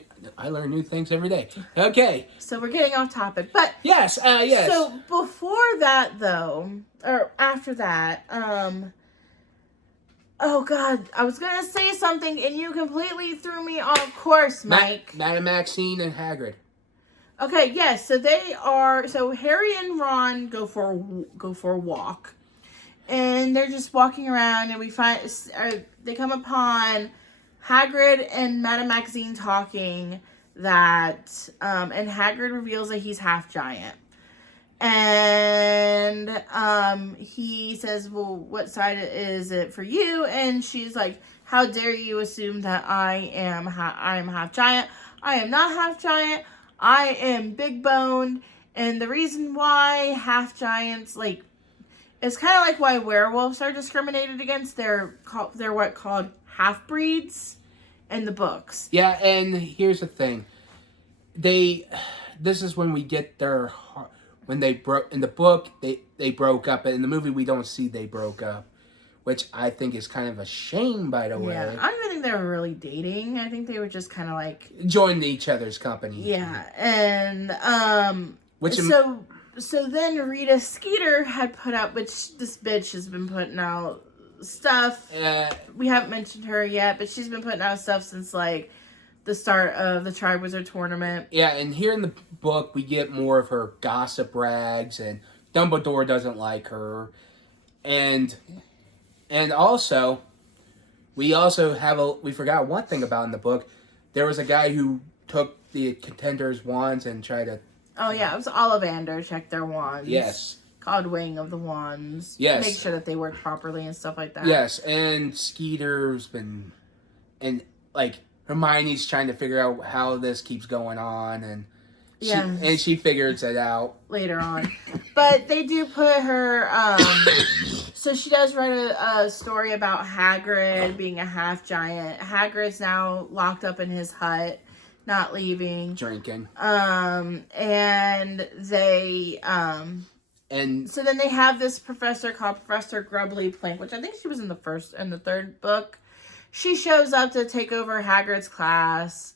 new things every day. Okay. So we're getting off topic, but yes. So before that, though, or after that, oh God, I was gonna say something and you completely threw me off course, Mike. Madame Maxine and Hagrid. Okay, yes. So Harry and Ron go for a walk, and they're just walking around, and they come upon Hagrid and Madame Maxine talking that, and Hagrid reveals that he's half giant. And he says, well, what side is it for you? And she's like, how dare you assume that I am half giant? I am not half giant. I am big boned. And the reason why half giants, like, it's kind of like why werewolves are discriminated against. They're what called half-breeds in the books. Yeah, and here's the thing. This is when we get when they broke, in the book, they broke up, but in the movie we don't see they broke up, which I think is kind of a shame, by the way. Yeah, I don't even think they were really dating. I think they were just kind of like... joined each other's company. Yeah, and, So then Rita Skeeter had put out, which this bitch has been putting out stuff. We haven't mentioned her yet, but she's been putting out stuff since like the start of the Triwizard Tournament. Yeah, and here in the book we get more of her gossip rags, and Dumbledore doesn't like her, and also we forgot one thing about in the book. There was a guy who took the contenders' wands and tried to... Oh, yeah, it was Ollivander checked their wands. Yes. Called Wing of the Wands. Yes. Make sure that they work properly and stuff like that. Yes, and Skeeter's been... And, like, Hermione's trying to figure out how this keeps going on, and she figures it out. Later on. But they do put her... so she does write a story about Hagrid being a half-giant. Hagrid's now locked up in his hut, not leaving. Drinking. And they, and so then they have this professor called Professor Grubbly Plank, which I think she was in the third book. she shows up to take over Hagrid's class.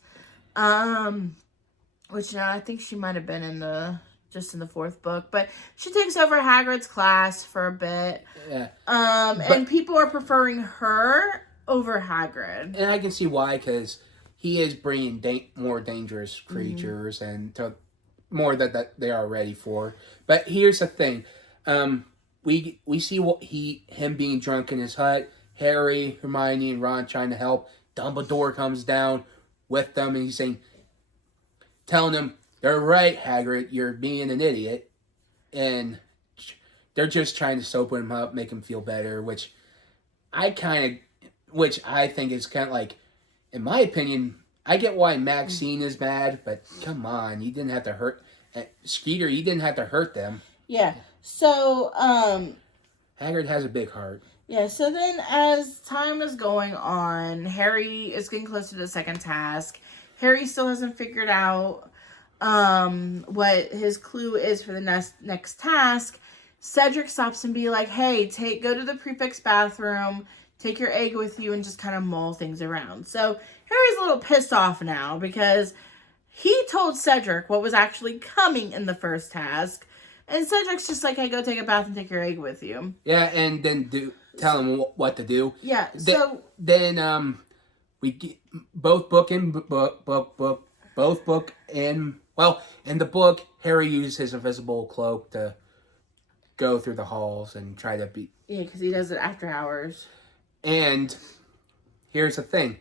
Which I think she might have been in the 4th book, but she takes over Hagrid's class for a bit. Yeah. And people are preferring her over Hagrid. And I can see why, because he is bringing more dangerous creatures and to more that they are ready for. But here's the thing, we see him being drunk in his hut. Harry, Hermione, and Ron trying to help. Dumbledore comes down with them, and he's telling them, "They're right, Hagrid. You're being an idiot," and they're just trying to sober him up, make him feel better. Which I think is kind of like, in my opinion, I get why Maxine is mad, but come on, you didn't have to hurt Skeeter. You didn't have to hurt them. Yeah. So, Hagrid has a big heart. Yeah, so then as time is going on, Harry is getting closer to the second task. Harry still hasn't figured out what his clue is for the next task. Cedric stops and be like, hey, go to the prefect's bathroom, take your egg with you, and just kind of mull things around. So Harry's a little pissed off now because he told Cedric what was actually coming in the first task. And Cedric's just like, hey, go take a bath and take your egg with you. Yeah, and then tell him what to do. Yeah, then we get both book and both book and, well, in the book, Harry used his invisible cloak to go through the halls and try to be... Yeah, because he does it after hours. And here's the thing.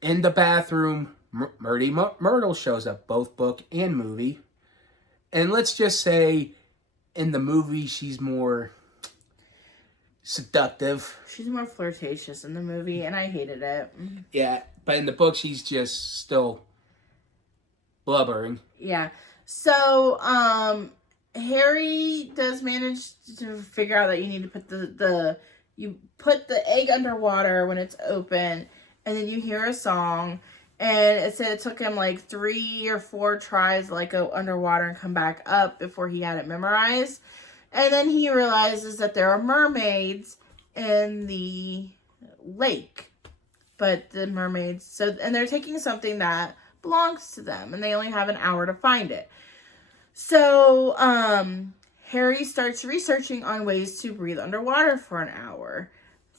In the bathroom, Myrtle shows up, both book and movie. And let's just say, in the movie, she's more seductive. She's more flirtatious in the movie, and I hated it. Yeah, but in the book, she's just still blubbering. Yeah. So, Harry does manage to figure out that you need to put you put the egg underwater when it's open, and then you hear a song. And it said it took him like 3 or 4 tries to like go underwater and come back up before he had it memorized. And then he realizes that there are mermaids in the lake. But the mermaids, and they're taking something that belongs to them, and they only have an hour to find it. So, Harry starts researching on ways to breathe underwater for an hour.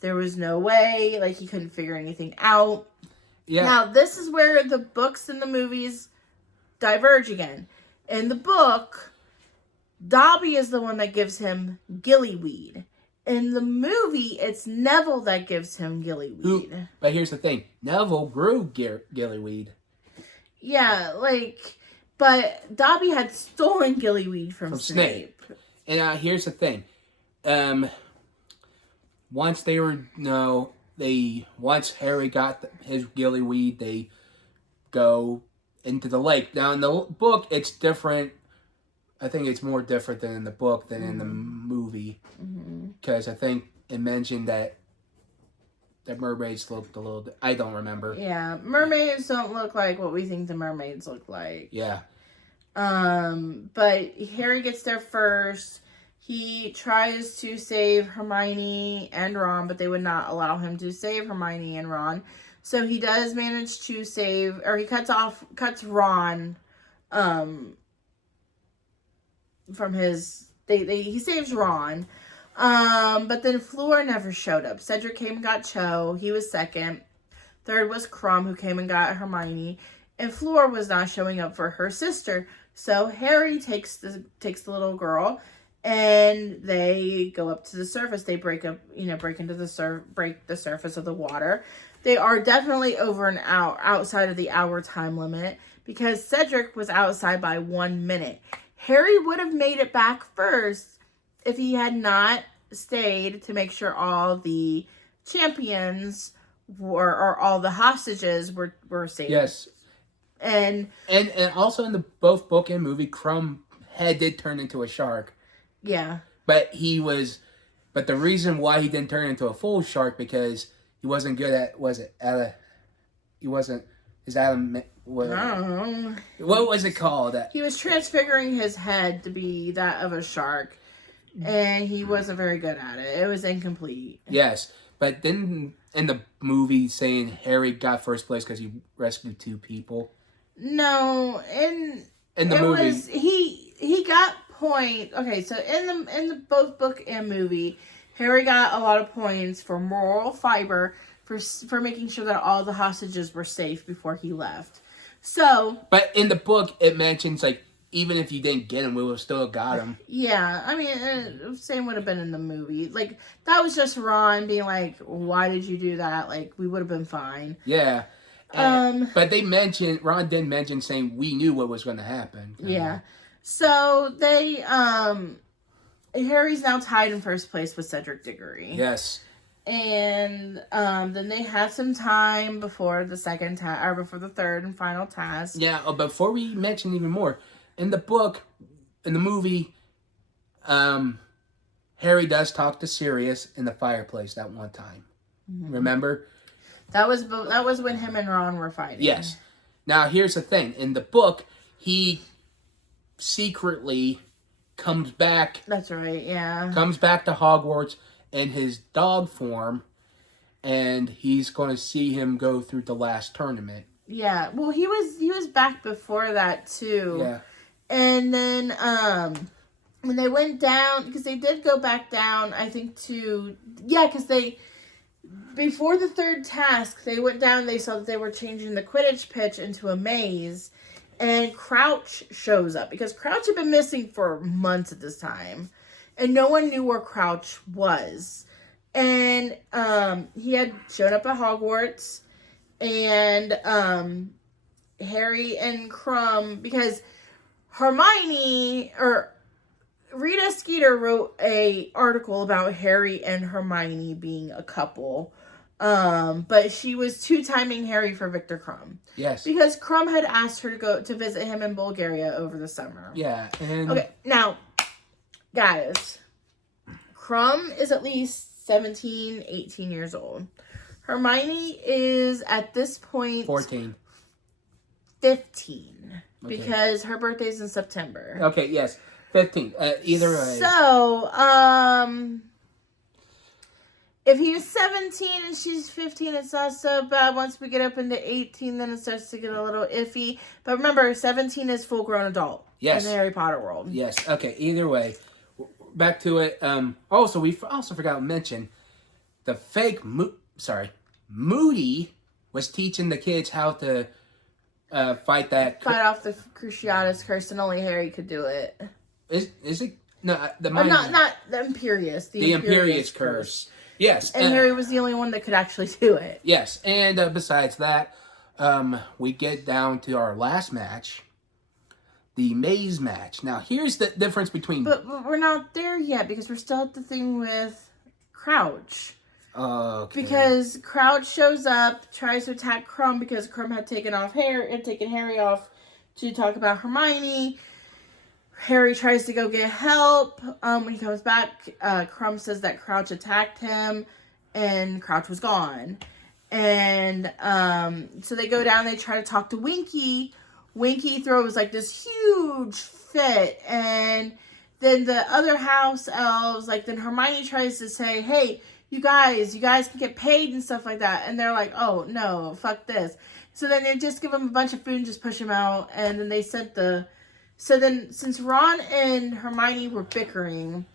There was no way, like he couldn't figure anything out. Yeah. Now, this is where the books and the movies diverge again. In the book, Dobby is the one that gives him gillyweed. In the movie, it's Neville that gives him gillyweed. But here's the thing. Neville grew gillyweed. Yeah, but Dobby had stolen gillyweed from Snape. And here's the thing. Once Harry got his gillyweed, they go into the lake. Now, in the book, it's different. I think it's more different than in the book than in the movie. Because I think it mentioned that mermaids looked a little... I don't remember. Yeah, mermaids don't look like what we think the mermaids look like. Yeah. But Harry gets there first. He tries to save Hermione and Ron, but they would not allow him to save Hermione and Ron. So he does manage to save, or he cuts Ron, from his, he saves Ron. But then Fleur never showed up. Cedric came and got Cho. He was second. Third was Crumb, who came and got Hermione. And Fleur was not showing up for her sister. So Harry takes the little girl, and they go up to the surface. They break the surface of the water. They are definitely over an hour, outside of the hour time limit, because Cedric was outside by 1 minute. Harry would have made it back first if he had not stayed to make sure all the champions or all the hostages were saved. Yes. And also in the both book and movie, Crumb head did turn into a shark. Yeah. But the reason why he didn't turn into a full shark, because he wasn't good at, what was it called? He was transfiguring his head to be that of a shark, and he wasn't very good at it. It was incomplete. Yes, But then in the movie saying Harry got first place because he rescued 2 people. No, In the it movie, was he got point. Okay, so in the both book and movie, Harry got a lot of points for moral fiber for making sure that all the hostages were safe before he left. So, but in the book it mentions like even if you didn't get him, we would have still got him. yeah, I mean, same would have been in the movie. Like that was just Ron being like, "Why did you do that?" Like we would have been fine. Yeah. But Ron did mention saying we knew what was going to happen. Yeah. So they Harry's now tied in first place with Cedric Diggory. Yes. And then they had some time before the before the third and final task. Yeah, before we mention even more, in the movie, Harry does talk to Sirius in the fireplace that one time. Mm-hmm. Remember? That was when him and Ron were fighting. Yes. Now here's the thing: in the book, he secretly comes back. That's right. Yeah. Comes back to Hogwarts in his dog form, and he's going to see him go through the last tournament. Yeah. Well, he was back before that too. Yeah. And then when they went down, because they did go back down, I think because they. Before the third task, they went down, they saw that they were changing the Quidditch pitch into a maze, and Crouch shows up, because Crouch had been missing for months at this time, and no one knew where Crouch was. And he had shown up at Hogwarts, and Harry and Crumb, because Rita Skeeter wrote a article about Harry and Hermione being a couple, but she was 2-timing Harry for Victor Crumb. Yes. Because Crumb had asked her to go to visit him in Bulgaria over the summer. Yeah. Okay, now, guys, Crumb is at least 17, 18 years old. Hermione is, at this point... 14. 15. Okay. Because her birthday's in September. Okay, yes. 15. Either way. So, if he's 17 and she's 15, it's not so bad. Once we get up into 18, then it starts to get a little iffy. But remember, 17 is full-grown adult. Yes. In the Harry Potter world. Yes. Okay, either way. Back to it. Also, we also forgot to mention the fake... Moody was teaching the kids how to fight off the Cruciatus curse, and only Harry could do it. Is it? No, not the Imperious. The Imperious curse. Yes. And Harry was the only one that could actually do it. Yes. And besides that, we get down to our last match, the maze match. Now, here's the difference between... But we're not there yet, because we're still at the thing with Crouch. Okay. Because Crouch shows up, tries to attack Crumb, because Crumb had taken Harry off to talk about Hermione. Harry tries to go get help. When he comes back, Crumb says that Crouch attacked him, and Crouch was gone. And so they go down, they try to talk to Winky. Winky throws like this huge fit, and then the other house elves, then Hermione tries to say, hey, you guys can get paid and stuff like that. And they're like, oh, no, fuck this. So then they just give him a bunch of food and just push him out. And then they sent So then, since Ron and Hermione were bickering,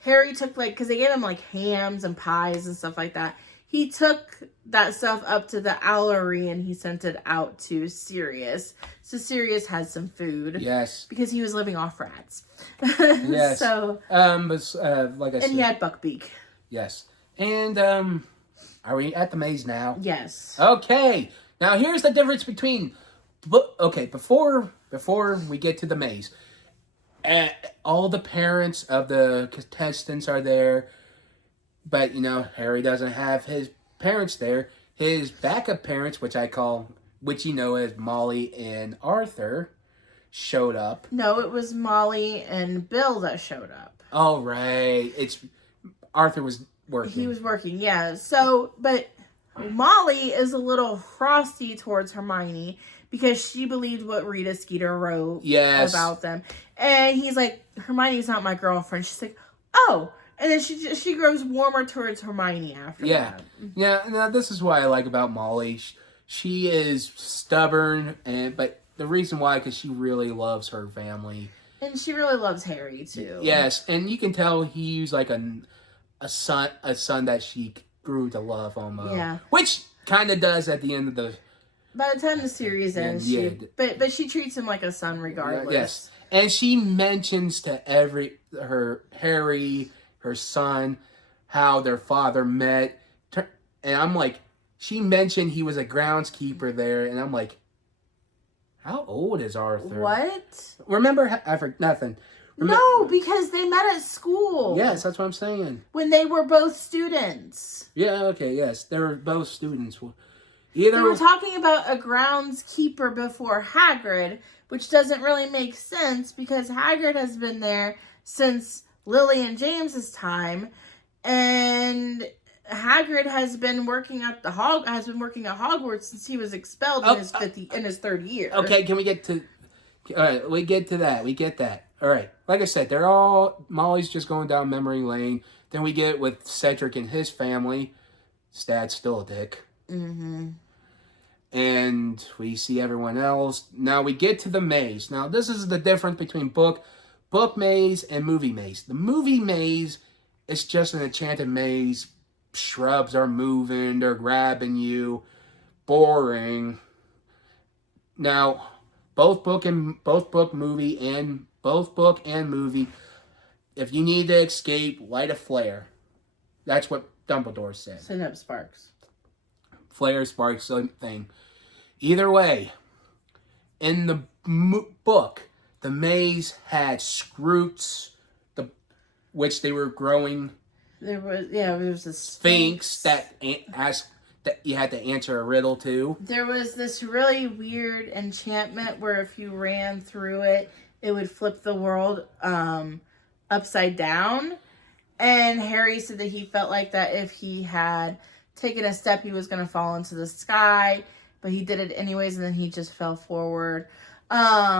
Harry took, because they gave him, hams and pies and stuff like that. He took that stuff up to the Owlery and he sent it out to Sirius. So Sirius had some food. Yes. Because he was living off rats. Yes. So. But, like I said. And he had Buckbeak. Yes. And, are we at the maze now? Yes. Okay. Now, here's the difference between... Okay, before we get to the maze, all the parents of the contestants are there, but, Harry doesn't have his parents there. His backup parents, which you know as Molly and Arthur, showed up. No, it was Molly and Bill that showed up. Oh, right. Arthur was working. He was working, yeah. So, but Molly is a little frosty towards Hermione because she believed what Rita Skeeter wrote about them. And he's like, Hermione's not my girlfriend. She's like, oh, And then she grows warmer towards Hermione after that. Yeah. Now this is what I like about Molly. She is stubborn, but the reason why, because she really loves her family. And she really loves Harry too. Yes, and you can tell he's like a son that she grew to love almost. Yeah. Which kind of does at the end of the. By the time the series ends, but she treats him like a son regardless. Yes, and she mentions to Harry, her son, how their father met, and I'm like, she mentioned he was a groundskeeper there, and I'm like, how old is Arthur? What? Remember, nothing. No, because they met at school. Yes, that's what I'm saying. When they were both students. Yeah, okay, yes. They were both students. They were talking about a groundskeeper before Hagrid, which doesn't really make sense because Hagrid has been there since Lily and James's time, and Hagrid has been working at Hogwarts since he was expelled in his third year. Okay, can we get to? All right, we get to that. We get that. All right, like I said, Molly's just going down memory lane. Then we get with Cedric and his family. His dad's still a dick. Mm-hmm. And we see everyone else. Now we get to the maze. Now this is the difference between book maze and movie maze. The movie maze is just an enchanted maze. Shrubs are moving. They're grabbing you. Boring. Now, both book and movie. If you need to escape, light a flare. That's what Dumbledore said. Send up sparks. Flare, sparks, same thing. Either way, in the book, the maze had scroots, which they were growing. There was a sphinx that you had to answer a riddle to. There was this really weird enchantment where if you ran through it, it would flip the world upside down. And Harry said that he felt like that if he had taken a step, he was going to fall into the sky, but he did it anyways, and then he just fell forward.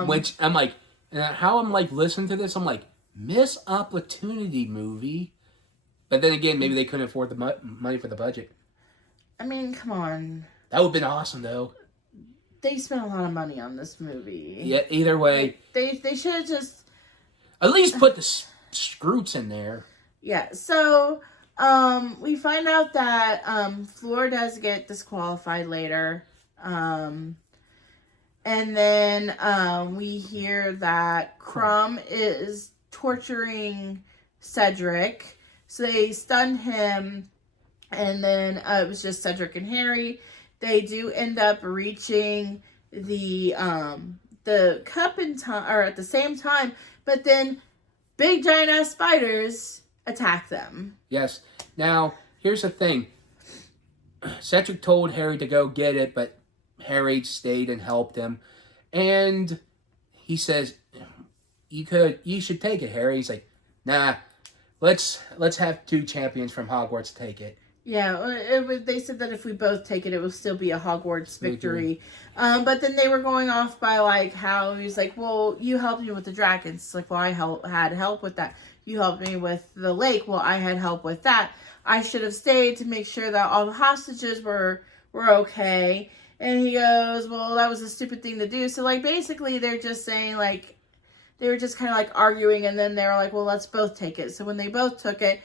Which I'm like, how I'm like listening to this, I'm like, missed opportunity movie. But then again, maybe they couldn't afford the money for the budget. I mean, come on. That would have been awesome, though. They spent a lot of money on this movie. Yeah, either way. They should have just... At least put the scroots in there. Yeah, so we find out that Fleur does get disqualified later. And then we hear that Crumb is torturing Cedric. So they stunned him, and then it was just Cedric and Harry. They do end up reaching the cup in time, or at the same time, but then big giant ass spiders attack them. Yes. Now, here's the thing. Cedric told Harry to go get it, but Harry stayed and helped him. And he says, you should take it, Harry. He's like, nah, let's have two champions from Hogwarts take it. Yeah, they said that if we both take it, it will still be a Hogwarts victory. But then they were going off by like how he was like, well, you helped me with the dragons. It's like, well, I had help with that. You helped me with the lake. Well, I had help with that. I should have stayed to make sure that all the hostages were okay. And he goes, well, that was a stupid thing to do. So like basically they're just saying like, they were just kind of like arguing, and then they were like, well, let's both take it. So when they both took it,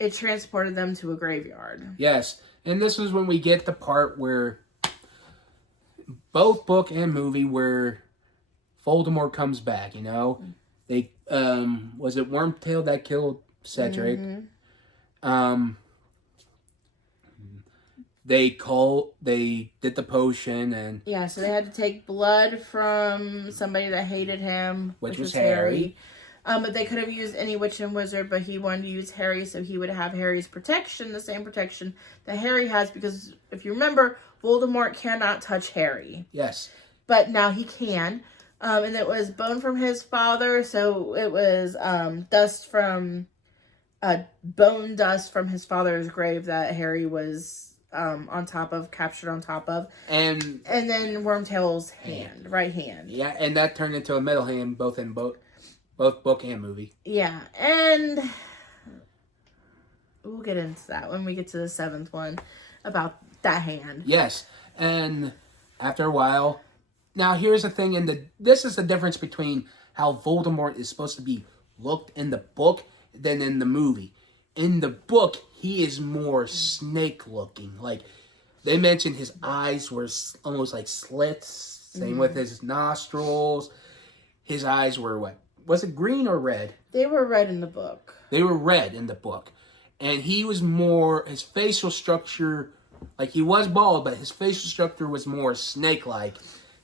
it transported them to a graveyard. Yes. And this is when we get the part where both book and movie where Voldemort comes back, you know? They was it Wormtail that killed Cedric? Mm-hmm. They did the potion, and yeah, so they had to take blood from somebody that hated him, which was Harry. But they could have used any witch and wizard, but he wanted to use Harry, so he would have Harry's protection, the same protection that Harry has, because if you remember, Voldemort cannot touch Harry. Yes. But now he can. And it was bone from his father, so it was bone dust from his father's grave that Harry was captured on top of. And then Wormtail's right hand. Yeah, and that turned into a metal hand both book and movie. Yeah, and get into that when we get to the 7th one about that hand. Yes, and after a while, now here's the thing. This is the difference between how Voldemort is supposed to be looked in the book than in the movie. In the book, he is more snake-looking. Like they mentioned, his eyes were almost like slits. Same with his nostrils. His eyes were what? Was it green or red? They were red in the book. They were red in the book. And he was more, his facial structure, like he was bald, but his facial structure was more snake-like.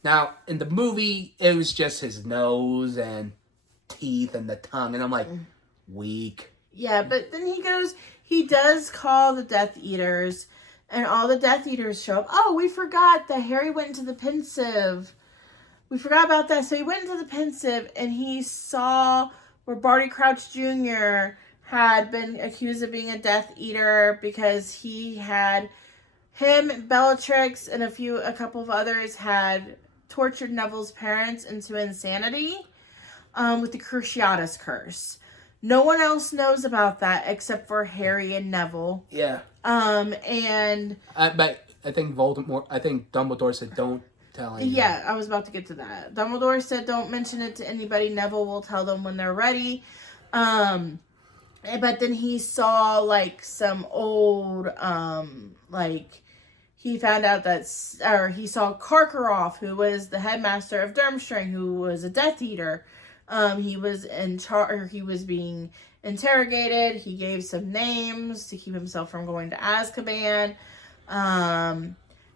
Now, in the movie, it was just his nose and teeth and the tongue. And I'm like, weak. Yeah, but then he does call the Death Eaters, and all the Death Eaters show up. Oh, we forgot that Harry went into the Pensive. We forgot about that. So he went into the Pensive, and he saw where Barty Crouch Jr. had been accused of being a Death Eater because him, Bellatrix, and a couple of others had tortured Neville's parents into insanity with the Cruciatus Curse. No one else knows about that except for Harry and Neville. Yeah. And But I think Dumbledore said don't tell anyone. Yeah, I was about to get to that. Dumbledore said don't mention it to anybody. Neville will tell them when they're ready. But then he saw like some old he found out he saw Karkaroff, who was the headmaster of Durmstrang, who was a Death Eater. He was in charge. He was being interrogated. He gave some names to keep himself from going to Azkaban.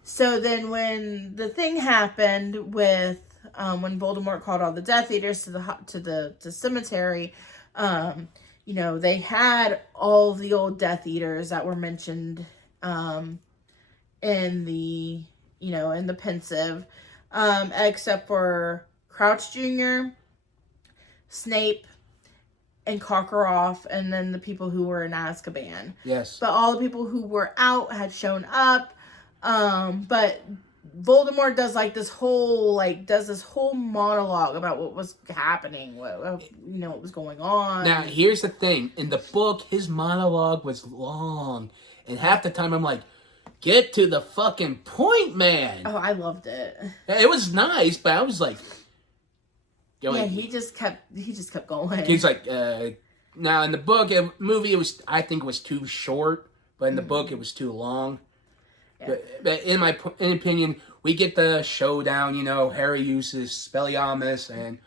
So then, when the thing happened with when Voldemort called all the Death Eaters to the cemetery, they had all of the old Death Eaters that were mentioned in the Pensive, except for Crouch Jr., Snape, and Karkaroff, and then the people who were in Azkaban. Yes. But all the people who were out had shown up. But Voldemort does this whole monologue about what was happening, what was going on. Now, here's the thing. In the book, his monologue was long. And half the time I'm like, get to the fucking point, man. Oh, I loved it. It was nice, but I was like... he just kept going. He's like, now in the movie, I think it was too short. But in the book, it was too long. Yeah. But in my opinion, we get the showdown. Harry uses Spelliarmus and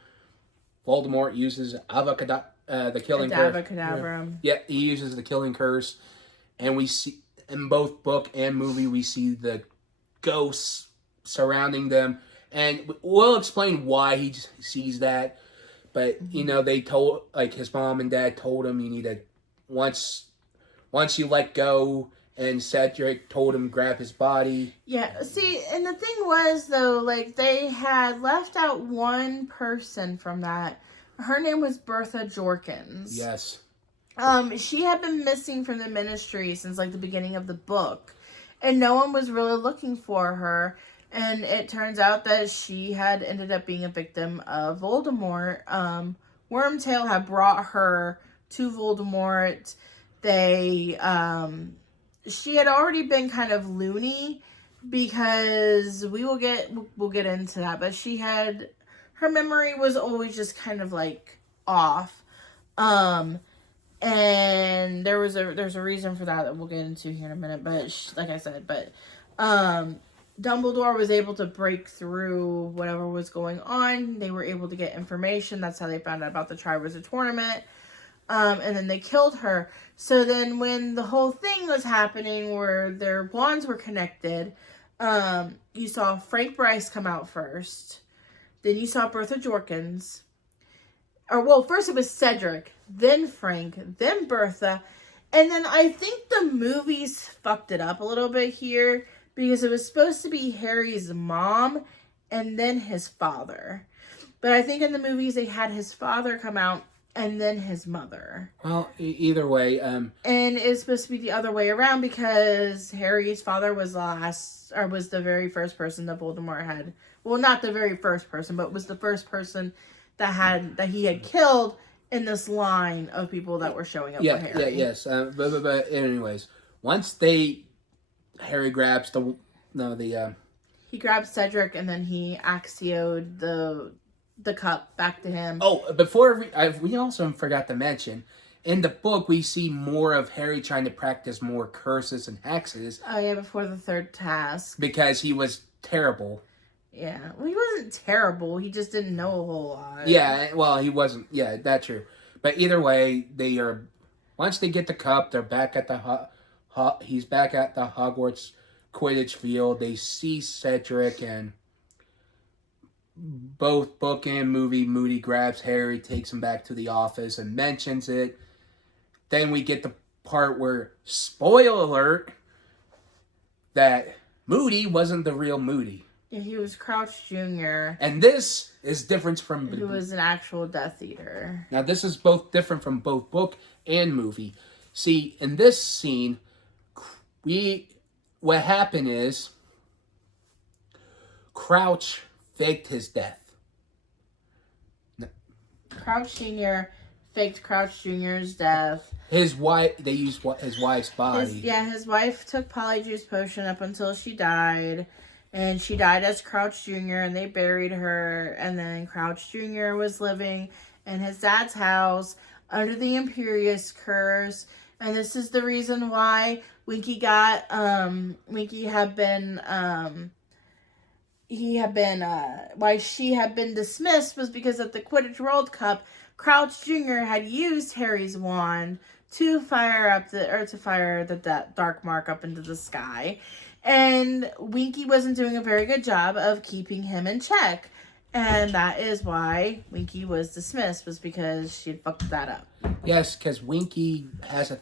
Voldemort uses the killing curse. Avada Yeah, he uses the killing curse, and we see in both book and movie we see the ghosts surrounding them, and we'll explain why he sees that. But they told his mom and dad told him you need to once you let go. And Cedric told him to grab his body. Yeah, see, and the thing was, though, they had left out one person from that. Her name was Bertha Jorkins. Yes. She had been missing from the Ministry since, the beginning of the book. And no one was really looking for her. And it turns out that she had ended up being a victim of Voldemort. Wormtail had brought her to Voldemort. She had already been kind of loony because we'll get into that, but her memory was always just kind of off. And there's a reason for that we'll get into here in a minute, but like I said, Dumbledore was able to break through whatever was going on. They were able to get information. That's how they found out about the Triwizard Tournament. And then they killed her. So then when the whole thing was happening where their wands were connected, you saw Frank Bryce come out first. Then you saw Bertha Jorkins. First it was Cedric, then Frank, then Bertha. And then I think the movies fucked it up a little bit here because it was supposed to be Harry's mom and then his father. But I think in the movies they had his father come out and then his mother. Well, either way. And it's supposed to be the other way around because Harry's father was the very first person that Voldemort had. Well, not the very first person, but was the first person that he had killed in this line of people that were showing up Yeah, for Harry. yes. But anyways, once Harry grabs he grabbed Cedric and then he axioed the cup back to him. Oh, we also forgot to mention, in the book we see more of Harry trying to practice more curses and hexes. Oh yeah, before the third task. Because he was terrible. Yeah, well, he wasn't terrible. He just didn't know a whole lot. Yeah, well, he wasn't. Yeah, that's true. But either way, once they get the cup, they're back at he's back at the Hogwarts Quidditch field. They see Cedric, and both book and movie, Moody grabs Harry, takes him back to the office, and mentions it. Then we get the part where, spoiler alert, that Moody wasn't the real Moody. Yeah, he was Crouch Jr. And this is different from... Who was an actual Death Eater. Now, this is both different from both book and movie. See, in this scene, what happened is Crouch faked his death. Crouch Sr. faked Crouch Jr.'s death. They used his wife's body. His wife took Polyjuice Potion up until she died. And she died as Crouch Jr. and they buried her. And then Crouch Jr. was living in his dad's house under the Imperious Curse. And this is the reason why Winky why she had been dismissed was because at the Quidditch World Cup, Crouch Jr. had used Harry's wand to fire the dark mark up into the sky. And Winky wasn't doing a very good job of keeping him in check. And that is why Winky was dismissed, was because she had fucked that up. Yes, because Winky has a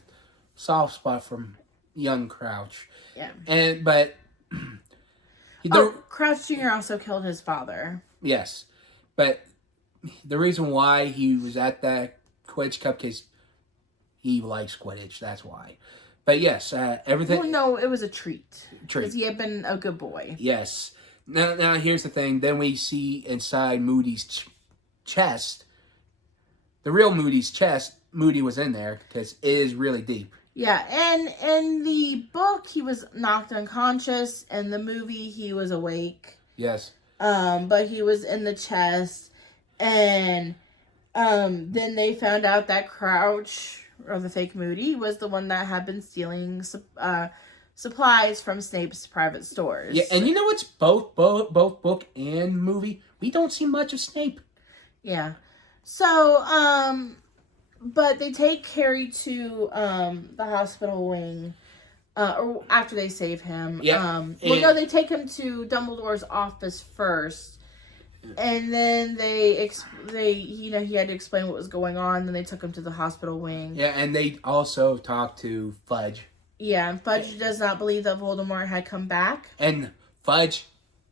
soft spot for young Crouch. Yeah. Crouch Jr. also killed his father. Yes. But the reason why he was at that Quidditch Cup is he likes Quidditch. That's why. But yes, everything... Well, no, it was a treat. Because he had been a good boy. Yes. Now, here's the thing. Then we see inside Moody's chest. The real Moody's chest, Moody was in there because it is really deep. Yeah, and in the book, he was knocked unconscious. In the movie, he was awake. Yes. But he was in the chest. And then they found out that Crouch... or the fake Moody, was the one that had been stealing supplies from Snape's private stores. Yeah, and you know what's both book and movie? We don't see much of Snape. Yeah. So, but they take Harry to the hospital wing, or after they save him. Yeah. They take him to Dumbledore's office first. And then he had to explain what was going on. Then they took him to the hospital wing. Yeah, and they also talked to Fudge. Yeah, and Fudge does not believe that Voldemort had come back. And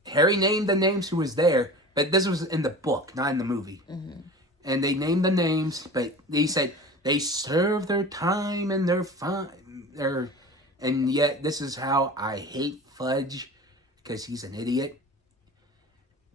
Harry named the names who was there, but this was in the book, not in the movie. Mm-hmm. And they named the names, but they said they served their time and they're fine. And yet this is how I hate Fudge, because he's an idiot.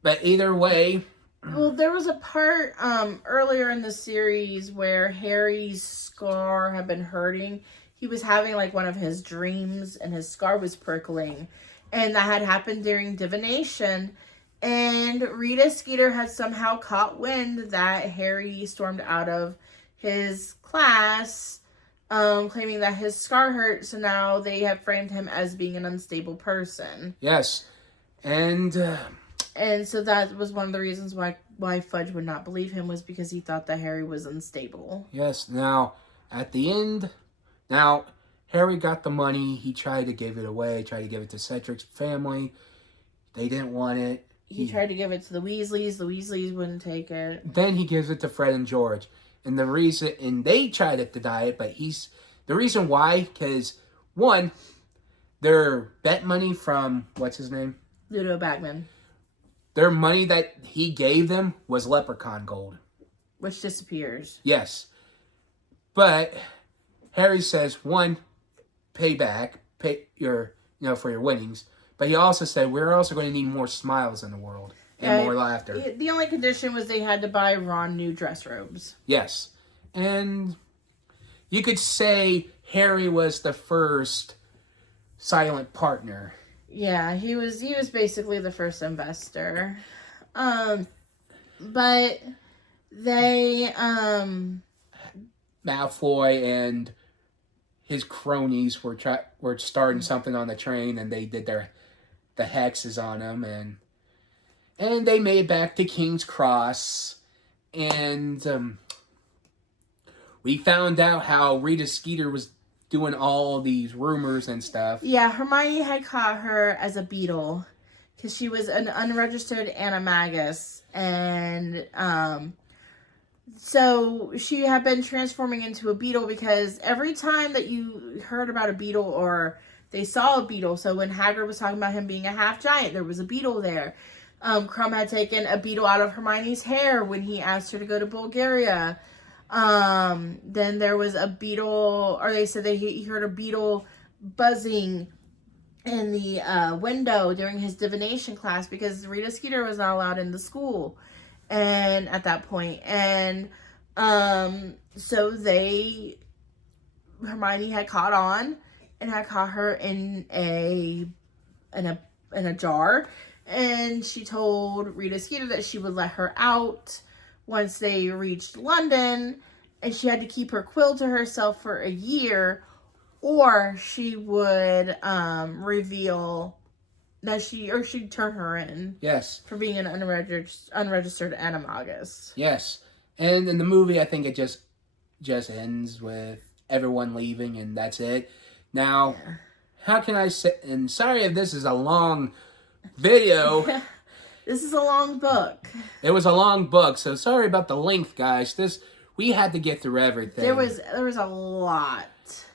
But either way... Well, there was a part earlier in the series where Harry's scar had been hurting. He was having like one of his dreams and his scar was prickling. And that had happened during divination. And Rita Skeeter had somehow caught wind that Harry stormed out of his class, claiming that his scar hurt. So now they have framed him as being an unstable person. Yes. And so that was one of the reasons why Fudge would not believe him, was because he thought that Harry was unstable. Yes. Now, at the end, Harry got the money. He tried to give it away, tried to give it to Cedric's family. They didn't want it. He tried to give it to the Weasleys. The Weasleys wouldn't take it. Then he gives it to Fred and George. And they tried to deny it, but the reason why, because, one, their bet money from, what's his name? Ludo Bagman. Their money that he gave them was leprechaun gold. Which disappears. Yes. But Harry says, one, pay for your winnings. But he also said, we're also going to need more smiles in the world. And more laughter. The only condition was they had to buy Ron new dress robes. Yes. And you could say Harry was the first silent partner. Yeah, he was basically the first investor. But they Malfoy and his cronies were starting something on the train, and they did the hexes on him, and they made it back to King's Cross, and we found out how Rita Skeeter was doing all these rumors and stuff. Yeah, Hermione had caught her as a beetle because she was an unregistered animagus, and so she had been transforming into a beetle because every time that you heard about a beetle or they saw a beetle, so when Hagrid was talking about him being a half giant, there was a beetle there. Crumb had taken a beetle out of Hermione's hair when he asked her to go to Bulgaria. Then there was a beetle, or they said that he heard a beetle buzzing in the window during his divination class because Rita Skeeter was not allowed in the school. And at that point, and so Hermione had caught on and had caught her in a jar, and she told Rita Skeeter that she would let her out once they reached London, and she had to keep her quill to herself for a year, or she would reveal that she'd turn her in. Yes. For being an unregistered animagus. Yes. And in the movie, I think it just ends with everyone leaving, and that's it. Now, how can I say... And sorry if this is a long video. This is a long book. It was a long book, so sorry about the length, guys. We had to get through everything. There was a lot.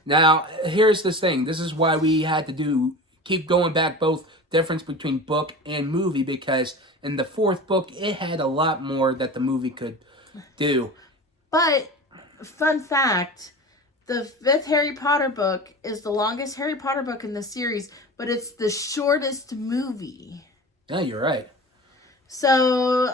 Now, here's this thing. This is why we had to keep going back both difference between book and movie, because in the fourth book, it had a lot more that the movie could do. But, fun fact, the fifth Harry Potter book is the longest Harry Potter book in the series, but it's the shortest movie. Yeah, you're right. So,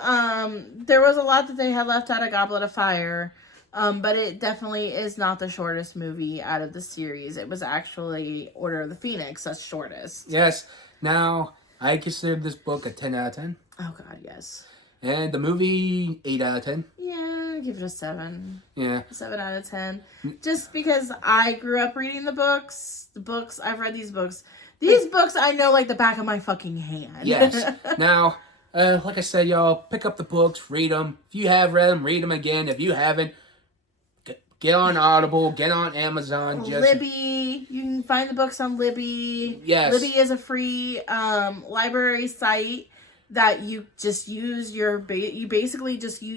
there was a lot that they had left out of Goblet of Fire, but it definitely is not the shortest movie out of the series. It was actually Order of the Phoenix, that's shortest. Yes. Now, I consider this book a 10 out of 10. Oh, God, yes. And the movie, 8 out of 10. Yeah, give it a 7. Yeah. 7 out of 10. Just because I grew up reading the books, I've read these books. These books I know like the back of my fucking hand. Yes. Now, like I said, y'all, pick up the books, read them. If you have read them, read them again. If you haven't, get on Audible, get on Amazon. Libby, you can find the books on Libby. Yes. Libby is a free library site that you just use you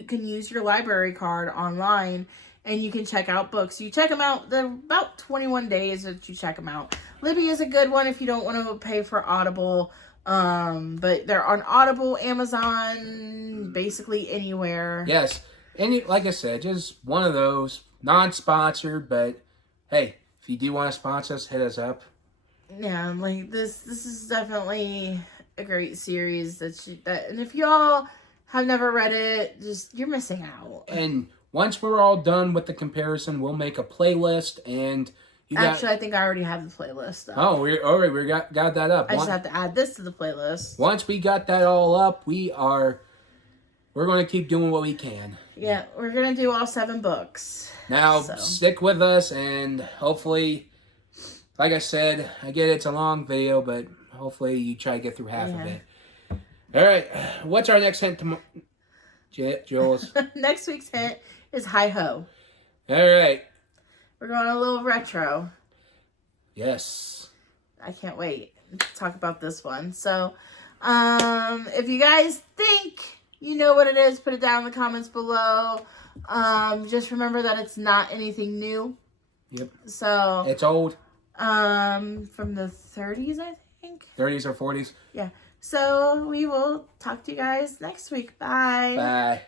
can use your library card online and you can check out books. You check them out, they're about 21 days that you check them out. Libby is a good one if you don't want to pay for Audible. But they're on Audible, Amazon, basically anywhere. Yes. And like I said, just one of those. Non-sponsored, but hey, if you do want to sponsor us, hit us up. Yeah, like this is definitely a great series and if y'all have never read it, you're missing out. And once we're all done with the comparison, we'll make a playlist, and I think I already have the playlist up. Oh, we got that up. I just have to add this to the playlist. Once we got that all up, we're going to keep doing what we can. Yeah, we're going to do all 7 books. Now, stick with us, and hopefully, like I said, I get it's a long video, but hopefully you try to get through half of it. All right, what's our next hint tomorrow, Jules? Next week's hint is Hi-Ho. All right. We're going a little retro. Yes. I can't wait to talk about this one. So, if you guys think you know what it is, put it down in the comments below. Just remember that it's not anything new. Yep. So it's old. From the 30s, I think. 30s or 40s. Yeah. So we will talk to you guys next week. Bye. Bye.